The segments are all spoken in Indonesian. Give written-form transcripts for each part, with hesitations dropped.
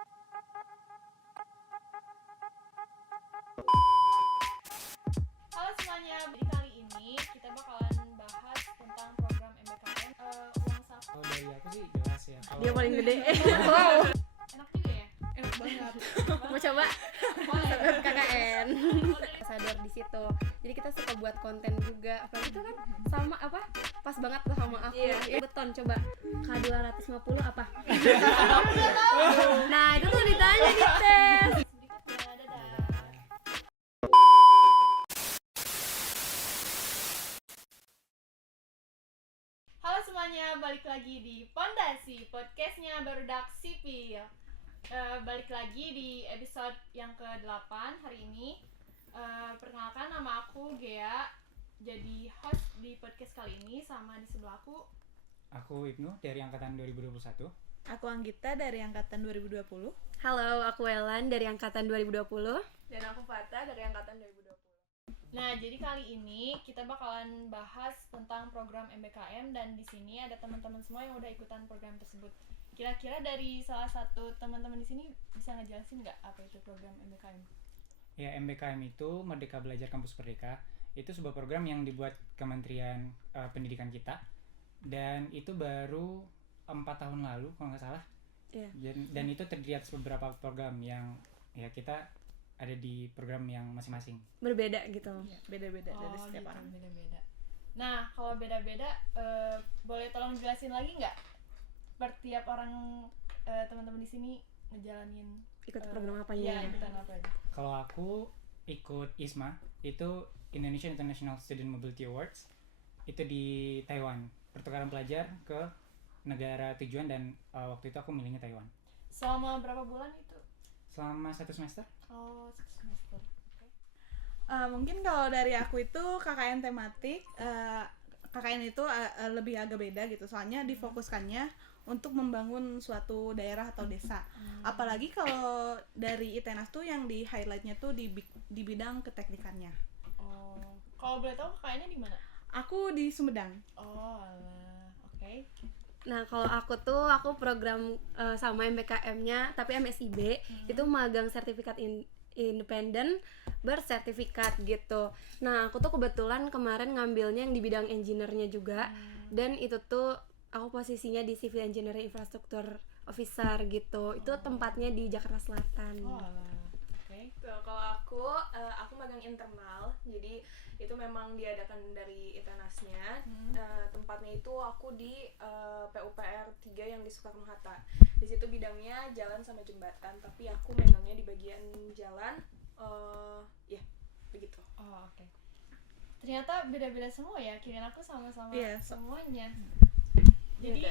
Halo semuanya, jadi kali ini kita bakalan bahas tentang program MBKM uang saku. Kalau dari aku sih jelas ya. Kalau Dia paling gede. Wow. Enak juga ya? Enak banget. Mau coba? Boleh. KKN. Sadar di situ. Jadi kita suka buat konten juga. Apalagi itu kan sama apa? Pas banget tuh sama aku. Iya. Beton coba. K250 apa? Nah, itu tuh ditanya di tes. Sedikit ya, dadah. Halo semuanya, balik lagi di Pondasi, podcastnya Barudak Sipil. Balik lagi di episode yang ke-8 hari ini. Perkenalkan, nama aku Gea, jadi host di podcast kali ini. Sama di sebelah aku Ibnu dari angkatan 2021. Aku Anggita dari angkatan 2020. Halo, aku Elan dari angkatan 2020. Dan aku Fata dari angkatan 2020. Nah, jadi kali ini kita bakalan bahas tentang program MBKM, dan di sini ada teman-teman semua yang udah ikutan program tersebut. Kira-kira dari salah satu teman-teman di sini bisa ngejelasin nggak apa itu program MBKM? Ya, MBKM itu Merdeka Belajar Kampus Merdeka. Itu sebuah program yang dibuat Kementerian Pendidikan kita, dan itu baru 4 tahun lalu kalau nggak salah. Iya. Dan itu terdiri atas beberapa program yang ya kita ada di program yang masing-masing. Berbeda gitu. Beda-beda dari Oh, setiap gitu, orang. beda-beda. Nah, kalau beda-beda, boleh tolong jelasin lagi nggak? Per tiap orang, teman-teman di sini ngejalanin Ikut program apanya? ya, ikutan apa aja? Kalau aku ikut ISMA, itu Indonesian International Student Mobility Awards. Itu di Taiwan, pertukaran pelajar ke negara tujuan, dan waktu itu aku milihnya Taiwan. Selama berapa bulan itu? Selama 1 semester. Oh, 1 semester. Oke. Mungkin kalau dari aku itu KKN tematik. KKN itu lebih agak beda gitu. Soalnya difokuskannya untuk membangun suatu daerah atau desa. Apalagi kalau dari ITENAS tuh yang di highlightnya tuh di bidang keteknikannya. Oh, kalau boleh tahu kakaknya di mana? Aku di Sumedang. Oh, alah. Oke. Nah, kalau aku program sama MBKM-nya tapi MSIB itu magang sertifikat independen bersertifikat gitu. Nah, aku tuh kebetulan kemarin ngambilnya yang di bidang engineer-nya juga, dan itu tuh aku posisinya di Civil Engineering Infrastructure Officer gitu. Itu tempatnya di Jakarta Selatan. Oh, alah. Oke. Kalau aku magang internal, jadi itu memang diadakan dari ITENAS-nya. Tempatnya itu aku di PUPR 3 yang di Soekarno-Hatta. Di situ bidangnya jalan sama jembatan, tapi aku megangnya di bagian jalan. Ya, begitu. Oh, oke. Ternyata beda-beda semua ya. Kirain aku sama-sama Iya, semuanya. Jadi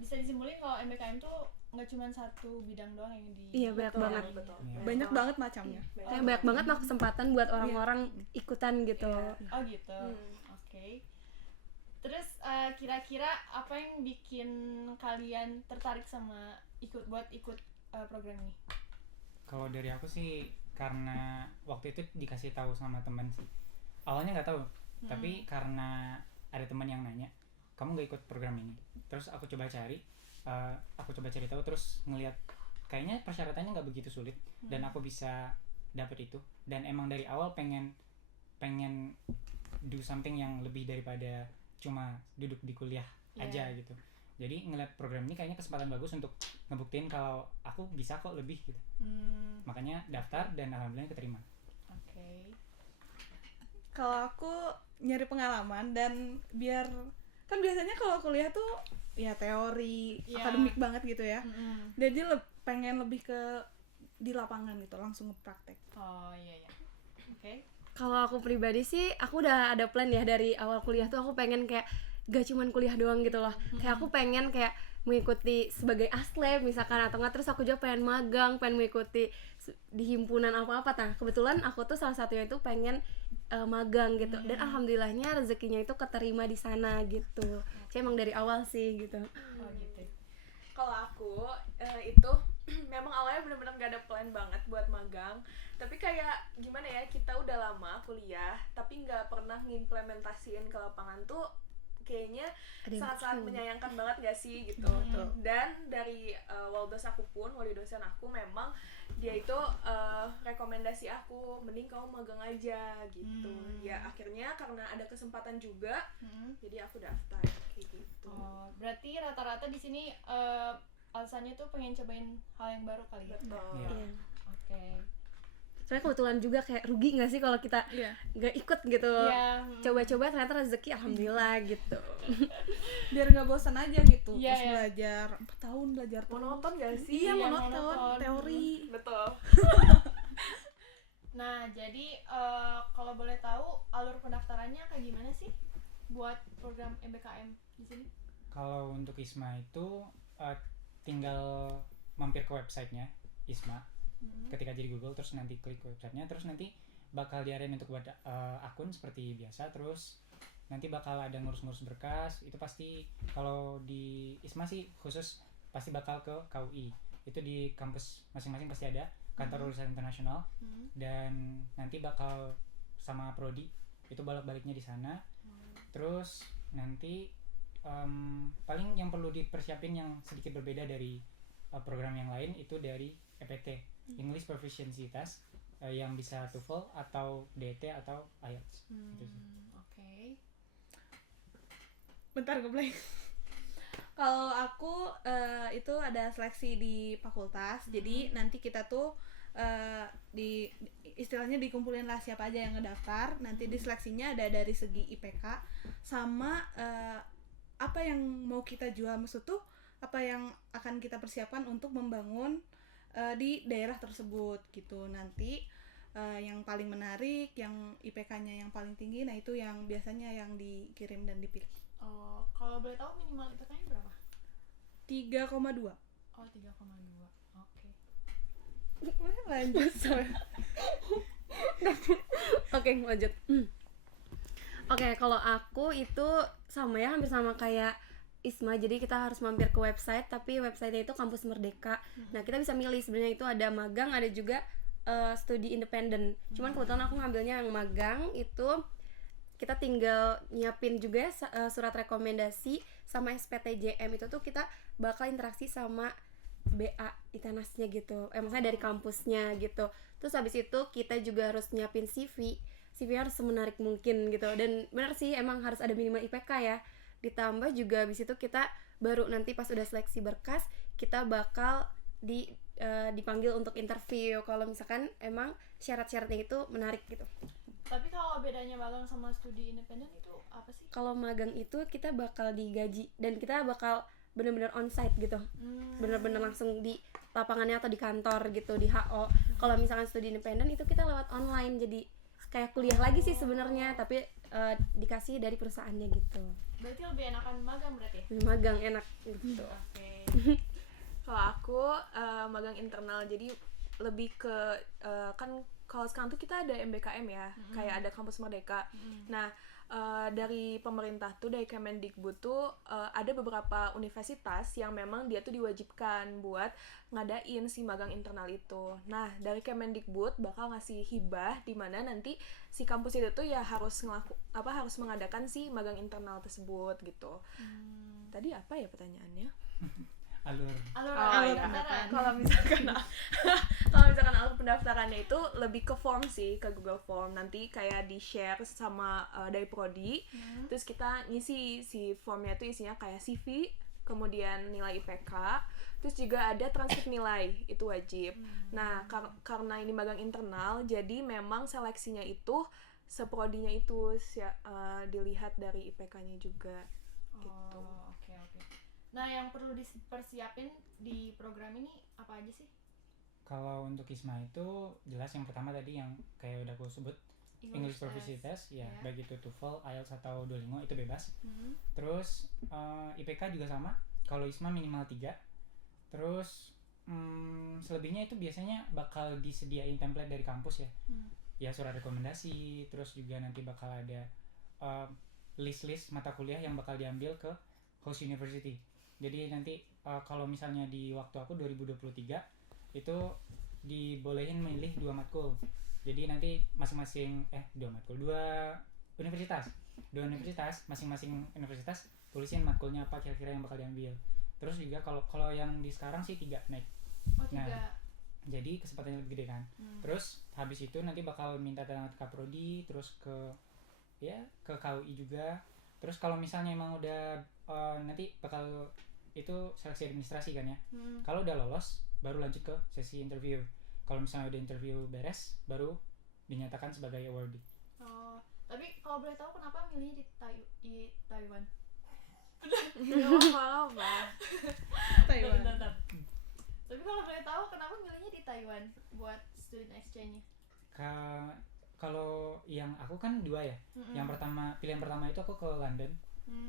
bisa disimpulin kalau MBKM tuh nggak cuma satu bidang doang yang di. Iya, banyak banget. Betul. Ya. Banyak banget macamnya. Kayak banyak banget lah kesempatan buat orang-orang ikutan gitu. Oh gitu. Oke. Terus kira-kira apa yang bikin kalian tertarik sama ikut program ini? Kalau dari aku sih karena waktu itu dikasih tahu sama teman sih. Awalnya nggak tahu, tapi karena ada teman yang nanya, kamu nggak ikut program ini. Terus aku coba cari tahu, terus ngelihat kayaknya persyaratannya nggak begitu sulit, dan aku bisa dapet itu. Dan emang dari awal pengen do something yang lebih daripada cuma duduk di kuliah aja gitu. Jadi ngeliat program ini kayaknya kesempatan bagus untuk ngebuktiin kalau aku bisa kok lebih gitu. Makanya daftar dan alhamdulillah keterima. Oke. Kalau aku nyari pengalaman, dan biar kan biasanya kalau kuliah tuh ya teori, akademik banget gitu ya. Jadi pengen lebih ke di lapangan gitu, langsung ngepraktek. Oh iya. Oke. Kalau aku pribadi sih, aku udah ada plan ya dari awal kuliah tuh. Aku pengen kayak gak cuman kuliah doang gitu loh. Kayak aku pengen kayak mengikuti sebagai aslep misalkan, atau enggak terus aku juga pengen magang, pengen mengikuti di himpunan apa-apa. Nah, kebetulan aku tuh salah satunya itu pengen magang gitu. Dan alhamdulillahnya rezekinya itu keterima di sana gitu. Jadi emang dari awal sih gitu. Oh gitu. Kalau aku itu memang awalnya benar-benar gak ada plan banget buat magang, tapi kayak gimana ya, kita udah lama kuliah tapi nggak pernah ngimplementasiin ke lapangan tuh kayaknya Ada yang sangat-sangat perlu. menyayangkan banget gak sih gitu. Dan dari wali dosen aku memang dia itu rekomendasi aku mending kamu magang aja gitu. Ya akhirnya karena ada kesempatan juga, jadi aku daftar kayak gitu. Oh, berarti rata-rata di sini alasannya tuh pengen cobain hal yang baru kali ya. Betul. Iya. Iya. Oke. Soalnya kebetulan juga kayak rugi nggak sih kalau kita Iya. nggak ikut gitu. Iya. Coba-coba ternyata rezeki alhamdulillah gitu. Biar nggak bosan aja gitu. Iya, Terus iya. belajar 4 tahun belajar terus. Monoton gak sih? Iya, Iya, monoton, monoton. teori. Betul. Nah, jadi kalau boleh tahu alur pendaftarannya kayak gimana sih buat program MBKM di sini? Kalau untuk ISMA itu tinggal mampir ke websitenya ISMA, ketika jadi Google, terus nanti klik websitenya, terus nanti bakal diarahin untuk buat akun seperti biasa, terus nanti bakal ada ngurus-ngurus berkas. Itu pasti kalau di ISMA sih khusus pasti bakal ke KUI, itu di kampus masing-masing pasti ada kantor urusan internasional, dan nanti bakal sama prodi itu balik-baliknya di sana. Terus nanti paling yang perlu dipersiapin yang sedikit berbeda dari program yang lain itu dari EPT, English Proficiency Test, yang bisa TOEFL atau DT atau IELTS. Gitu sih. Oke. Bentar ngeblank. Kalau aku itu ada seleksi di fakultas. Jadi nanti kita tuh istilahnya dikumpulin lah siapa aja yang ngedaftar. Nanti diseleksinya ada dari segi IPK sama apa yang mau kita jual, maksud tuh apa yang akan kita persiapkan untuk membangun di daerah tersebut gitu. Nanti yang paling menarik, yang IPK-nya yang paling tinggi, nah itu yang biasanya yang dikirim dan dipilih. Oh, kalau boleh tahu minimal IPK-nya berapa? 3,2. Oh, 3,2. Oke. Lanjut soalnya. Oke, lanjut. Oke, kalau aku itu sama ya, hampir sama kayak ISMA. Jadi kita harus mampir ke website, tapi websitenya itu Kampus Merdeka. Nah, kita bisa milih sebenarnya itu ada magang, ada juga studi independen. Cuman kebetulan aku ngambilnya yang magang itu kita tinggal nyiapin juga surat rekomendasi sama SPTJM. Itu tuh kita bakal interaksi sama BA ITENAS-nya gitu. Maksudnya dari kampusnya gitu. Terus habis itu kita juga harus nyiapin CV harus semenarik mungkin gitu. Dan benar sih emang harus ada minimal IPK ya. Ditambah juga habis itu kita baru nanti pas udah seleksi berkas kita bakal dipanggil untuk interview kalau misalkan emang syarat-syaratnya itu menarik gitu. Tapi kalau bedanya magang sama studi independen itu apa sih? Kalau magang itu kita bakal digaji dan kita bakal bener-bener onsite gitu, bener-bener langsung di lapangannya atau di kantor gitu, di HO. Kalau misalkan studi independen itu kita lewat online, jadi kayak kuliah lagi sih sebenarnya, tapi dikasih dari perusahaannya gitu. Berarti lebih enakan magang berarti ya? Magang enak gitu. Oke. Kalau aku magang internal, jadi lebih ke kan kalau sekarang tuh kita ada MBKM ya, kayak ada Kampus Merdeka. Nah, dari pemerintah tuh, dari Kemendikbud tuh ada beberapa universitas yang memang dia tuh diwajibkan buat ngadain si magang internal itu. Nah, dari Kemendikbud bakal ngasih hibah di mana nanti si kampus itu tuh ya harus harus mengadakan si magang internal tersebut gitu. Tadi apa ya pertanyaannya? Alur Iya. pendaftaran. Kalau misalkan alur pendaftarannya itu lebih ke form sih, ke Google Form. Nanti kayak di-share sama dari prodi. Terus kita ngisi si formnya tuh isinya kayak CV, kemudian nilai IPK, terus juga ada transkrip nilai, itu wajib. Nah, karena ini magang internal, jadi memang seleksinya itu seprodinya itu dilihat dari IPK-nya juga gitu. Oke. Nah, yang perlu dipersiapin di program ini apa aja sih? Kalau untuk ISMA itu jelas yang pertama tadi yang kayak udah aku sebut, English Proficiency Test ya, baik itu TOEFL, IELTS atau Duolingo itu bebas. Terus IPK juga sama, kalau ISMA minimal 3. Terus selebihnya itu biasanya bakal disediain template dari kampus ya. Ya surat rekomendasi, terus juga nanti bakal ada list-list mata kuliah yang bakal diambil ke host university. Jadi nanti kalau misalnya di waktu aku 2023 itu dibolehin milih 2 matkul. Jadi nanti masing-masing 2 universitas. Dua universitas, masing-masing universitas tulisin matkulnya apa kira-kira yang bakal diambil. Terus juga kalau yang di sekarang sih 3 naik. Oh, 3. Nah, jadi kesempatannya lebih gede kan. Terus habis itu nanti bakal minta tanda prodi, terus ke KUI juga. Terus kalau misalnya emang udah nanti bakal itu seleksi administrasi kan ya. Kalau udah lolos baru lanjut ke sesi interview. Kalau misalnya udah interview beres baru dinyatakan sebagai awardee. Oh, tapi kalau boleh tahu kenapa milihnya di Taiwan? apa Taiwan. Bentar. Tapi kalau boleh tahu kenapa milihnya di Taiwan buat student exchange-nya? Kalau yang aku kan 2 ya. Yang pertama, pilihan pertama itu aku ke London.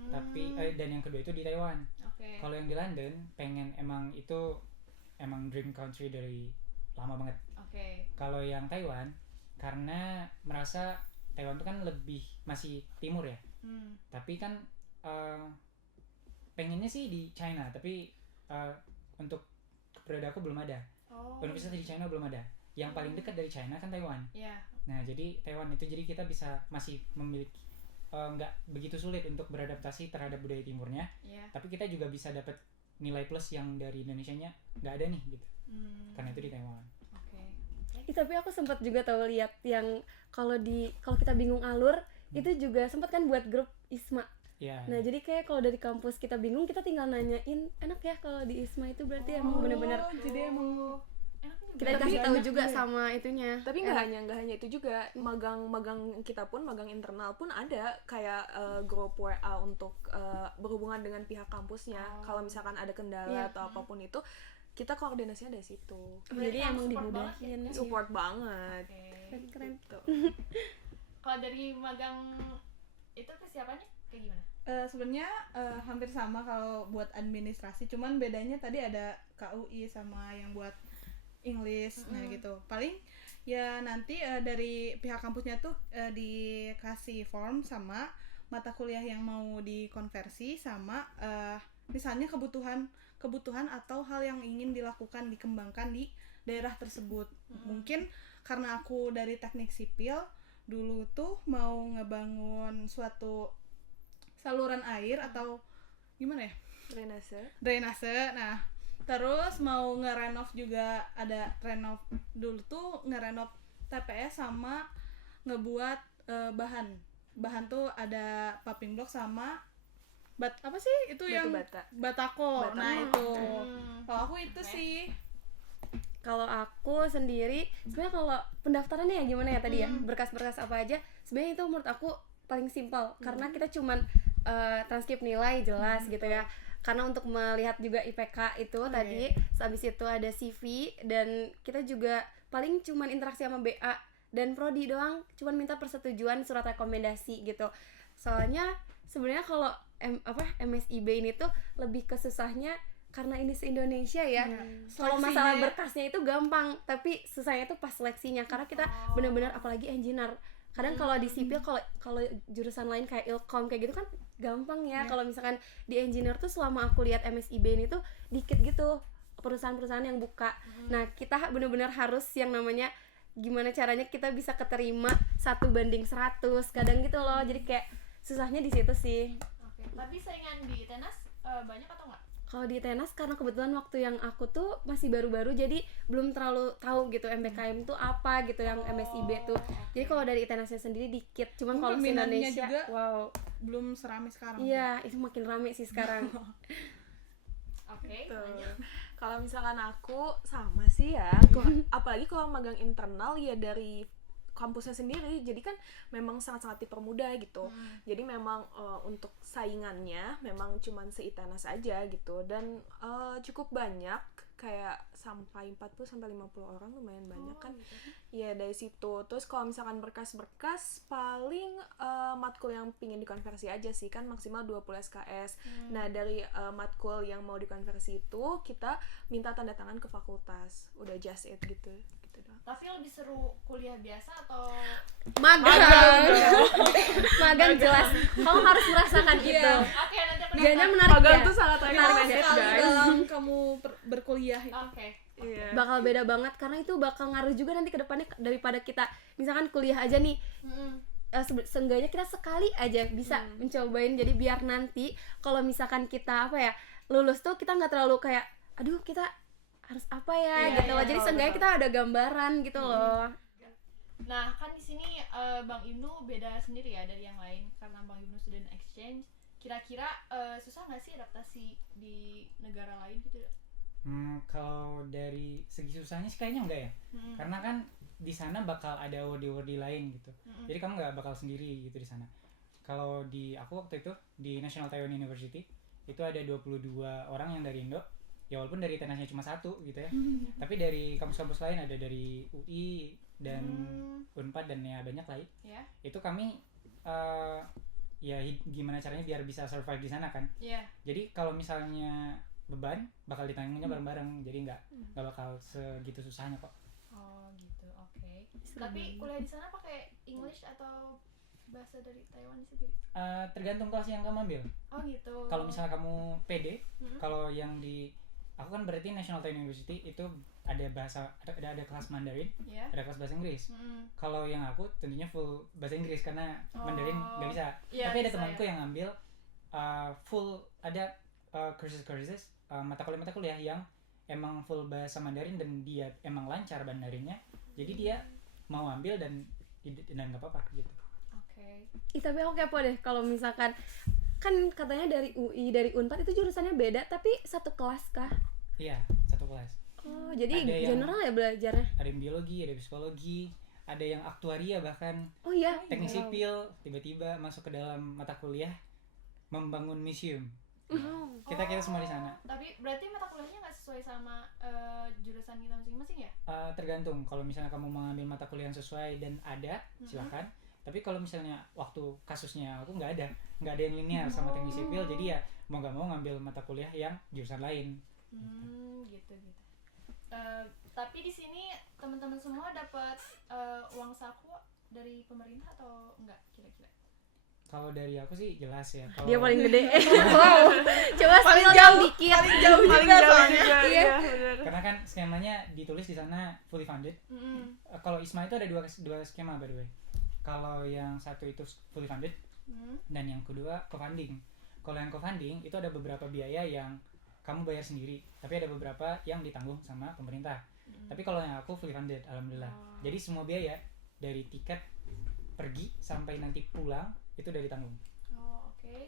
Tapi dan yang kedua itu di Taiwan. Oke. Kalau yang di London pengen emang dream country dari lama banget. Oke. Kalau yang Taiwan karena merasa Taiwan itu kan lebih masih timur ya. Tapi kan pengennya sih di China, tapi untuk periode aku belum ada. Universitas di China belum ada. Yang paling dekat dari China kan Taiwan. Iya. Nah, jadi Taiwan itu jadi kita bisa masih memiliki nggak begitu sulit untuk beradaptasi terhadap budaya timurnya. Iya. Tapi kita juga bisa dapat nilai plus yang dari Indonesianya nggak ada nih gitu. Karena itu di Taiwan. Oke. Tapi aku sempat juga tahu lihat yang kalau kita bingung alur itu juga sempat kan buat grup ISMA. Iya. Nah jadi kayak kalau dari kampus kita bingung kita tinggal nanyain, enak ya kalau di ISMA itu berarti emang benar-benar Jadi emang kita dikasih tahu juga sama itunya. tapi nggak hanya itu juga, magang kita pun, magang internal pun ada kayak grup WA untuk berhubungan dengan pihak kampusnya. Kalau misalkan ada kendala atau apapun itu kita koordinasinya dari situ. Jadi Mereka emang support dimudahin. banget Support banget. Oke. Keren. Gitu. Kalau dari magang itu persiapannya kayak gimana? sebenarnya hampir sama kalau buat administrasi, cuman bedanya tadi ada KUI sama yang buat English. Nah gitu, paling ya nanti dari pihak kampusnya tuh dikasih form sama mata kuliah yang mau dikonversi sama misalnya kebutuhan atau hal yang ingin dilakukan, dikembangkan di daerah tersebut. Mungkin karena aku dari teknik sipil dulu tuh mau ngebangun suatu saluran air atau gimana ya, drainase. Nah terus mau ngerenov juga, ada renov dulu tuh, ngerenov TPS sama ngebuat bahan tuh ada paving block sama apa sih itu yang batako. Nah itu kalau aku itu sih. Kalau aku sendiri sebenarnya kalau pendaftarannya ya gimana ya tadi ya, berkas-berkas apa aja sebenarnya itu menurut aku paling simpel karena kita cuman transkrip nilai jelas gitu ya. Karena untuk melihat juga IPK itu tadi, habis itu ada CV dan kita juga paling cuman interaksi sama BA dan prodi doang, cuman minta persetujuan surat rekomendasi gitu. Soalnya sebenarnya kalau MSIB ini tuh lebih ke susahnya karena ini se-Indonesia ya. Kalau masalah berkasnya itu gampang, tapi susahnya itu pas seleksinya karena kita benar-benar apalagi engineer. Kadang kalau di sipil kalau jurusan lain kayak Ilkom kayak gitu kan gampang ya. Kalau misalkan di engineer tuh selama aku lihat MSIB ini tuh dikit gitu perusahaan-perusahaan yang buka. Nah, kita benar-benar harus yang namanya gimana caranya kita bisa keterima 1:100 kadang gitu loh. Jadi kayak susahnya di situ sih. Oke. Tapi saingan di Tenas banyak atau enggak? Kalau di Tenas karena kebetulan waktu yang aku tuh masih baru-baru jadi belum terlalu tahu gitu MBKM tuh apa gitu yang MSIB tuh. Jadi kalau dari Tenasnya sendiri dikit. Cuman kalau di Indonesia juga wow, belum serame sekarang. iya, itu makin rame sih sekarang. Oke. Kalau misalkan aku sama sih ya, apalagi kalau magang internal ya dari kampusnya sendiri, jadi kan memang sangat-sangat dipermudah gitu. Jadi memang untuk saingannya memang cuman se-Itenas aja gitu, dan cukup banyak, kayak sampai 40-50 orang, lumayan banyak kan. Ya dari situ. Terus kalau misalkan berkas-berkas paling matkul yang pingin dikonversi aja sih, kan maksimal 20 SKS. Nah dari matkul yang mau dikonversi itu kita minta tanda tangan ke fakultas, udah just it gitu. Tapi lebih seru kuliah biasa atau Magang jelas. Kamu harus merasakan itu. Oke, nanti aku Jangan menarik Magang ya. tuh sangat Menarik guys. dalam kamu berkuliah itu. Oke. Iya. Bakal beda banget karena itu bakal ngaruh juga nanti ke depannya daripada kita misalkan kuliah aja nih seenggaknya kita sekali aja bisa mencobain, jadi biar nanti kalau misalkan kita apa ya lulus tuh kita nggak terlalu kayak aduh kita harus apa ya Iya, gitu loh, iya, jadi betul, seenggaknya betul. kita ada gambaran gitu loh. Nah, kan di sini Bang Ibnu beda sendiri ya dari yang lain karena Bang Ibnu student exchange. Kira-kira susah nggak sih adaptasi di negara lain gitu? Kalau dari segi susahnya sih kayaknya enggak ya. Karena kan di sana bakal ada award-award lain gitu. Jadi kamu nggak bakal sendiri gitu di sana. Kalau di aku waktu itu di National Taiwan University itu ada 22 orang yang dari Indo. Ya walaupun dari tenasnya cuma satu gitu ya. Tapi dari kampus-kampus lain ada dari UI dan Unpad dan ya banyak lah. Ya. Itu kami ya gimana caranya biar bisa survive di sana kan. Iya. Jadi kalau misalnya beban bakal ditanggungnya bareng-bareng, jadi nggak bakal segitu susahnya kok. Oh gitu, oke. Tapi kuliah di sana pakai English atau bahasa dari Taiwan sendiri? Tergantung kelas yang kamu ambil. Oh gitu. Kalau misalnya kamu PD, kalau yang di aku kan berarti National Taiwan University itu ada bahasa ada kelas Mandarin, ya. ada kelas bahasa Inggris. Kalau yang aku tentunya full bahasa Inggris karena Mandarin nggak bisa. Iya, Tapi ada bisa, temanku ya. yang ngambil full ada courses mata kuliah yang emang full bahasa Mandarin dan dia emang lancar Mandarinnya. Jadi dia mau ambil dan nggak apa-apa gitu. Oke. Tapi aku kepo deh kalau misalkan kan katanya dari UI dari Unpad itu jurusannya beda tapi satu kelas kah? Iya, satu kelas. Oh, jadi Ada yang- general ya belajarnya. Ada yang biologi, ada psikologi, ada yang aktuaria bahkan Oh iya. teknik Wow. sipil, tiba-tiba masuk ke dalam mata kuliah membangun museum. Wow. Kita semua di sana. Tapi berarti mata kuliahnya nggak sesuai sama jurusan kita masing-masing ya? Tergantung, kalau misalnya kamu mau ngambil mata kuliah yang sesuai dan ada, silakan. Tapi kalau misalnya waktu kasusnya aku nggak ada yang linear sama teknik sipil, jadi ya mau nggak mau ngambil mata kuliah yang jurusan lain. Gitu. Tapi di sini teman-teman semua dapat uang saku dari pemerintah atau enggak kira-kira? Kalau dari aku sih jelas ya. Kalau Dia paling gede. Wow. Coba spill dong dikit. Paling jauh juga soalnya. Iya. karena kan skemanya ditulis di sana fully funded. Kalau ISMA itu ada dua skema by the way. Kalau yang satu itu fully funded dan yang kedua co-funding. Kalau yang co-funding itu ada beberapa biaya yang kamu bayar sendiri, tapi ada beberapa yang ditanggung sama pemerintah. Tapi kalau yang aku fully funded, alhamdulillah. Jadi semua biaya dari tiket pergi sampai nanti pulang itu udah ditanggung. Oh, oke.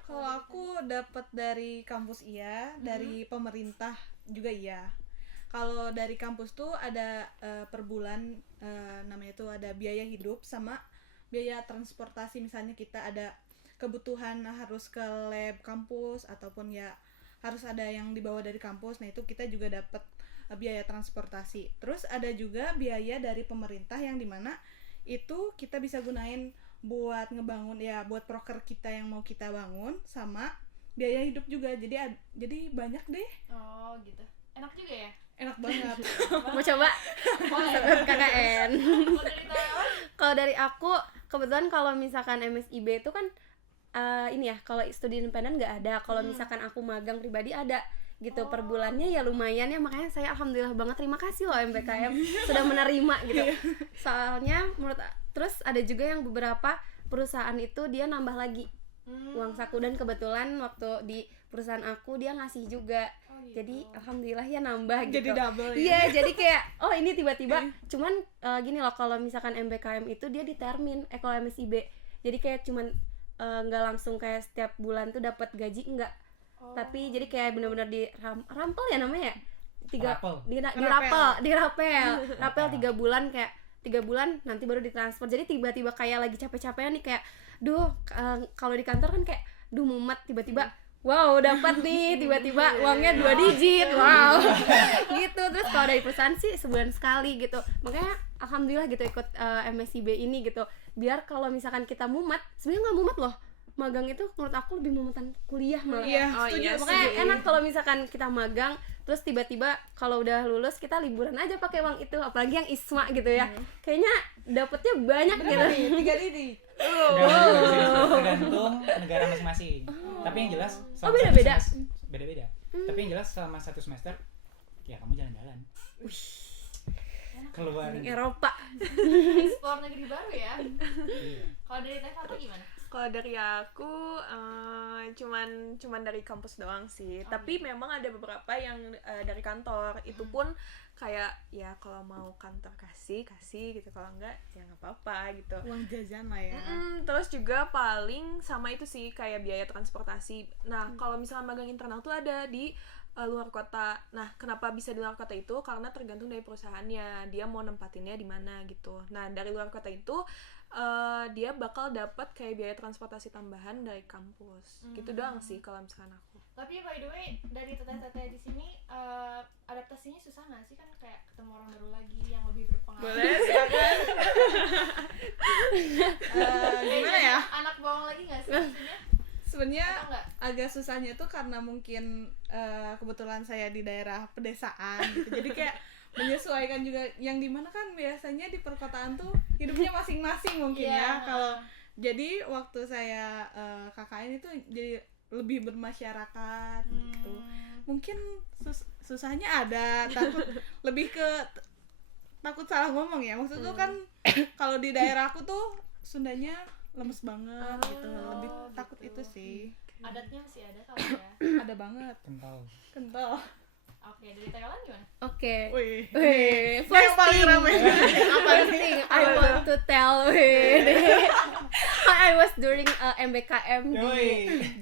Kalau aku dapat dari kampus iya, dari pemerintah juga iya. Kalau dari kampus tuh ada per bulan namanya tuh ada biaya hidup sama biaya transportasi, misalnya kita ada kebutuhan harus ke lab kampus ataupun ya harus ada yang dibawa dari kampus. Nah, itu kita juga dapat biaya transportasi. Terus ada juga biaya dari pemerintah yang dimana itu kita bisa gunain buat ngebangun ya, buat proker kita yang mau kita bangun, sama biaya hidup juga. Jadi banyak deh. Oh, gitu. Enak juga ya? Enak banget. Mau coba KKN. Kalau dari Taiwan? Kalau dari aku kebetulan kalau misalkan MSIB itu kan ini ya, kalau studi independen nggak ada. Kalau misalkan aku magang pribadi ada gitu. Per bulannya ya lumayan ya, makanya saya alhamdulillah banget, terima kasih loh MBKM sudah menerima gitu. Soalnya terus ada juga yang beberapa perusahaan itu dia nambah lagi uang saku, dan kebetulan waktu di perusahaan aku dia ngasih juga. Oh, gitu. Jadi alhamdulillah ya nambah gitu. Jadi double ya. Iya, jadi kayak oh ini tiba-tiba cuman gini loh, kalau misalkan MBKM itu dia ditermin, kalau MSIB. Jadi kayak cuman nggak langsung kayak setiap bulan tuh dapat gaji, enggak. Tapi jadi kayak benar-benar di rampel ya namanya ya. Rapel. Rapel 3 bulan, kayak 3 bulan nanti baru ditransfer. Jadi tiba-tiba kayak lagi capek-capeknya nih kayak duh, kalau di kantor kan kayak duh mumet, tiba-tiba wow dapat nih tiba-tiba uangnya 2 digit, wow gitu. Terus kalau dari perusahaan sih sebulan sekali gitu, makanya alhamdulillah gitu ikut MSIB ini gitu, biar kalau misalkan kita mumet, sebenarnya nggak mumet loh, magang itu menurut aku lebih mumetan kuliah malah. Iya, Oh, setuju. iya, Makanya setuju. enak kalau misalkan kita magang terus tiba-tiba kalau udah lulus kita liburan aja pakai uang itu, apalagi yang ISMA gitu ya. Kayaknya dapetnya banyak gitu. 3 digit. Tergantung negara masing-masing. Tapi yang jelas selama beda-beda. beda-beda. Tapi yang jelas selama 1 semester ya kamu jalan-jalan. keluar. Eropa. Explore negeri baru ya. Iya. Kalau dari Teh apa gimana? Kalau dari aku cuman dari kampus doang sih. Tapi memang ada beberapa yang dari kantor. Itu pun kayak ya kalau mau kantor kasih gitu, kalau enggak ya nggak apa-apa gitu. Uang jajan lah ya. Terus juga paling sama itu sih kayak biaya transportasi. Nah, kalau misalnya magang internal tuh ada di luar kota. Nah, kenapa bisa di luar kota itu? Karena tergantung dari perusahaannya. Dia mau nempatinnya di mana gitu. Nah, dari luar kota itu dia bakal dapat kayak biaya transportasi tambahan dari kampus. Gitu doang sih kalau misalkan aku. Tapi by the way, dari teteh-teteh di sini adaptasinya susah nggak sih, kan kayak ketemu orang baru lagi yang lebih berpengalaman? Boleh, silakan. Gimana ya? Anak bawang lagi nggak sih maksudnya? Sebenarnya Atau enggak? agak susahnya tuh karena mungkin kebetulan saya di daerah pedesaan gitu. Jadi kayak menyesuaikan juga, yang dimana kan biasanya di perkotaan tuh hidupnya masing-masing mungkin Iya, ya. Kalau jadi waktu saya KKN itu jadi lebih bermasyarakat gitu. Mungkin susahnya ada, takut lebih ke takut salah ngomong ya. Maksud tuh kan kalau di daerah aku tuh Sundanya lemes banget gitu. Lebih takut gitu. itu sih. Adatnya masih ada kali ya. Ada banget. Kental. Oke, dari Thailand gimana? Oke. Wih. Wih, Yang first paling thing, rame. first thing I want to tell, how I was during MBKM di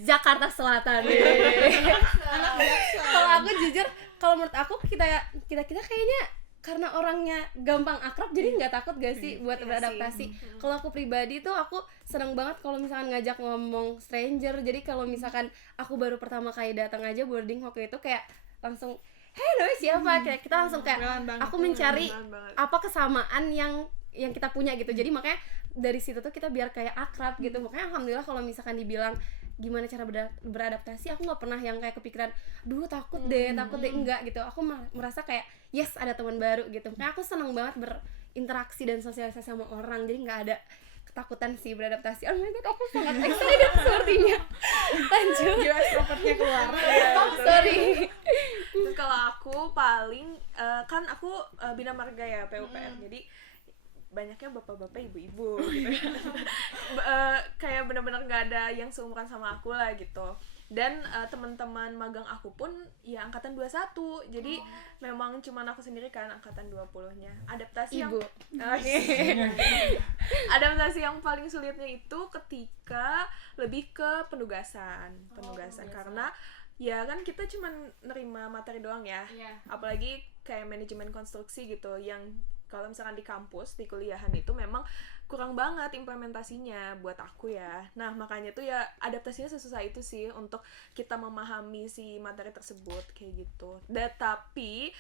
Jakarta Selatan. Anak biasa. Kalau aku jujur, kalau menurut aku kita kayaknya karena orangnya gampang akrab, jadi nggak takut gak sih buat Iya beradaptasi. Kalau aku pribadi tuh aku seneng banget kalau misalkan ngajak ngomong stranger. Jadi kalau misalkan aku baru pertama kali datang aja boarding waktu itu kayak langsung hello siapa, kayak kita langsung kayak aku mencari apa kesamaan yang kita punya gitu. Jadi makanya dari situ tuh kita biar kayak akrab gitu. Makanya alhamdulillah kalau misalkan dibilang gimana cara beradaptasi, aku nggak pernah yang kayak kepikiran takut deh enggak gitu. Aku merasa kayak yes, ada teman baru gitu. Makanya aku seneng banget berinteraksi dan sosialisasi sama orang, jadi nggak ada ketakutan sih beradaptasi. Oh my god, aku sangat excited sepertinya. Lanjut. US propernya keluar. Sorry. Terus kalau aku paling kan aku Bina Marga ya, PUPR. Jadi banyaknya bapak-bapak, ibu-ibu gitu. Kayak benar-benar nggak ada yang seumuran sama aku lah gitu. Dan teman-teman magang aku pun ya angkatan 21. Jadi memang cuman aku sendiri kan angkatan 20-nya. Adaptasi Ibu. Adaptasi yang paling sulitnya itu ketika lebih ke penugasan. Karena ya kan kita cuman nerima materi doang ya. Apalagi kayak manajemen konstruksi gitu, yang kalau misalkan di kampus, di kuliahan itu memang kurang banget implementasinya buat aku ya. Nah, makanya tuh ya adaptasinya sesusah itu sih untuk kita memahami si materi tersebut kayak gitu. Tapi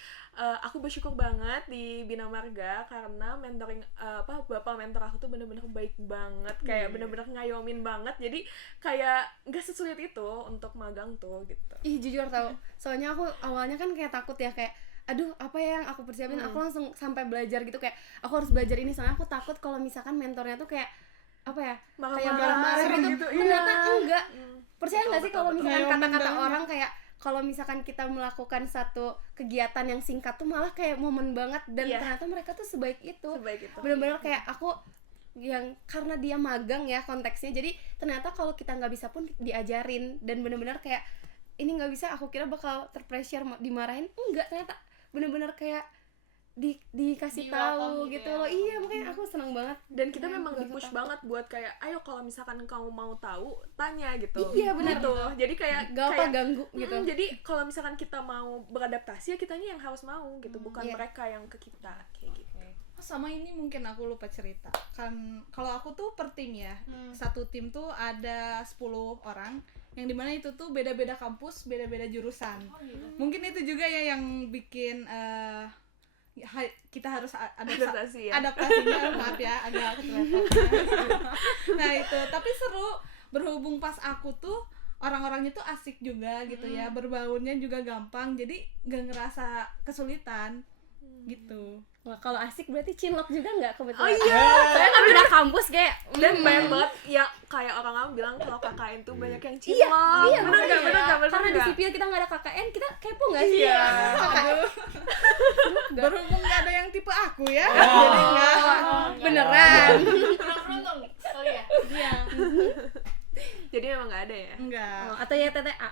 aku bersyukur banget di Bina Marga karena mentoring bapak mentor aku tuh bener-bener baik banget, kayak bener-bener ngayomin banget. Jadi kayak nggak sesulit itu untuk magang tuh gitu. Ih, jujur tau, soalnya aku awalnya kan kayak takut ya, kayak aduh apa ya yang aku persiapin. Aku langsung sampai belajar gitu, kayak aku harus belajar ini, soalnya aku takut kalau misalkan mentornya tuh kayak apa ya, kayak marah-marah gitu. Ternyata enggak. Percaya nggak sih kalau misalkan kata-kata orang kayak kalau misalkan kita melakukan satu kegiatan yang singkat tuh malah kayak momen banget, dan ternyata mereka tuh sebaik itu. Bener-bener kayak aku yang karena dia magang ya konteksnya, jadi ternyata kalau kita nggak bisa pun diajarin, dan bener-bener kayak ini nggak bisa, aku kira bakal terpressure dimarahin, enggak, ternyata bener-bener kayak dikasih tahu gitu loh. Iya, makanya aku senang banget. Dan kita memang di-push banget buat kayak ayo kalau misalkan kamu mau tahu tanya gitu. Iya benar gitu. Jadi kayak ganggu gitu. Jadi kalau misalkan kita mau beradaptasi ya kitanya yang harus mau gitu, bukan mereka yang ke kita kayak gitu. Sama ini mungkin aku lupa cerita. Kan kalau aku tuh per tim ya. Satu tim tuh ada 10 orang, yang dimana itu tuh beda-beda kampus, beda-beda jurusan. Mungkin itu juga ya yang bikin kita harus adaptasinya. Maaf ya, agak ketelepon. Nah itu, tapi seru. Berhubung pas aku tuh orang-orangnya tuh asik juga gitu ya, berbaurnya juga gampang, jadi gak ngerasa kesulitan gitu. Wah, kalau asik berarti cinlok juga nggak kebetulan? Oh iya, soalnya kan beda kampus kayak dan banyak banget ya, kayak orang bilang kalau KKN tuh banyak yang cinlok. Iya, bener gak? Karena di sipil kita nggak ada KKN, kita kepo nggak sih? Berhubung gak ada yang tipe A aku ya. Jadi enggak. Beneran. Kurang beruntung sekali ya. Iya. Jadi emang nggak ada ya? Enggak. Oh, atau ya TTA.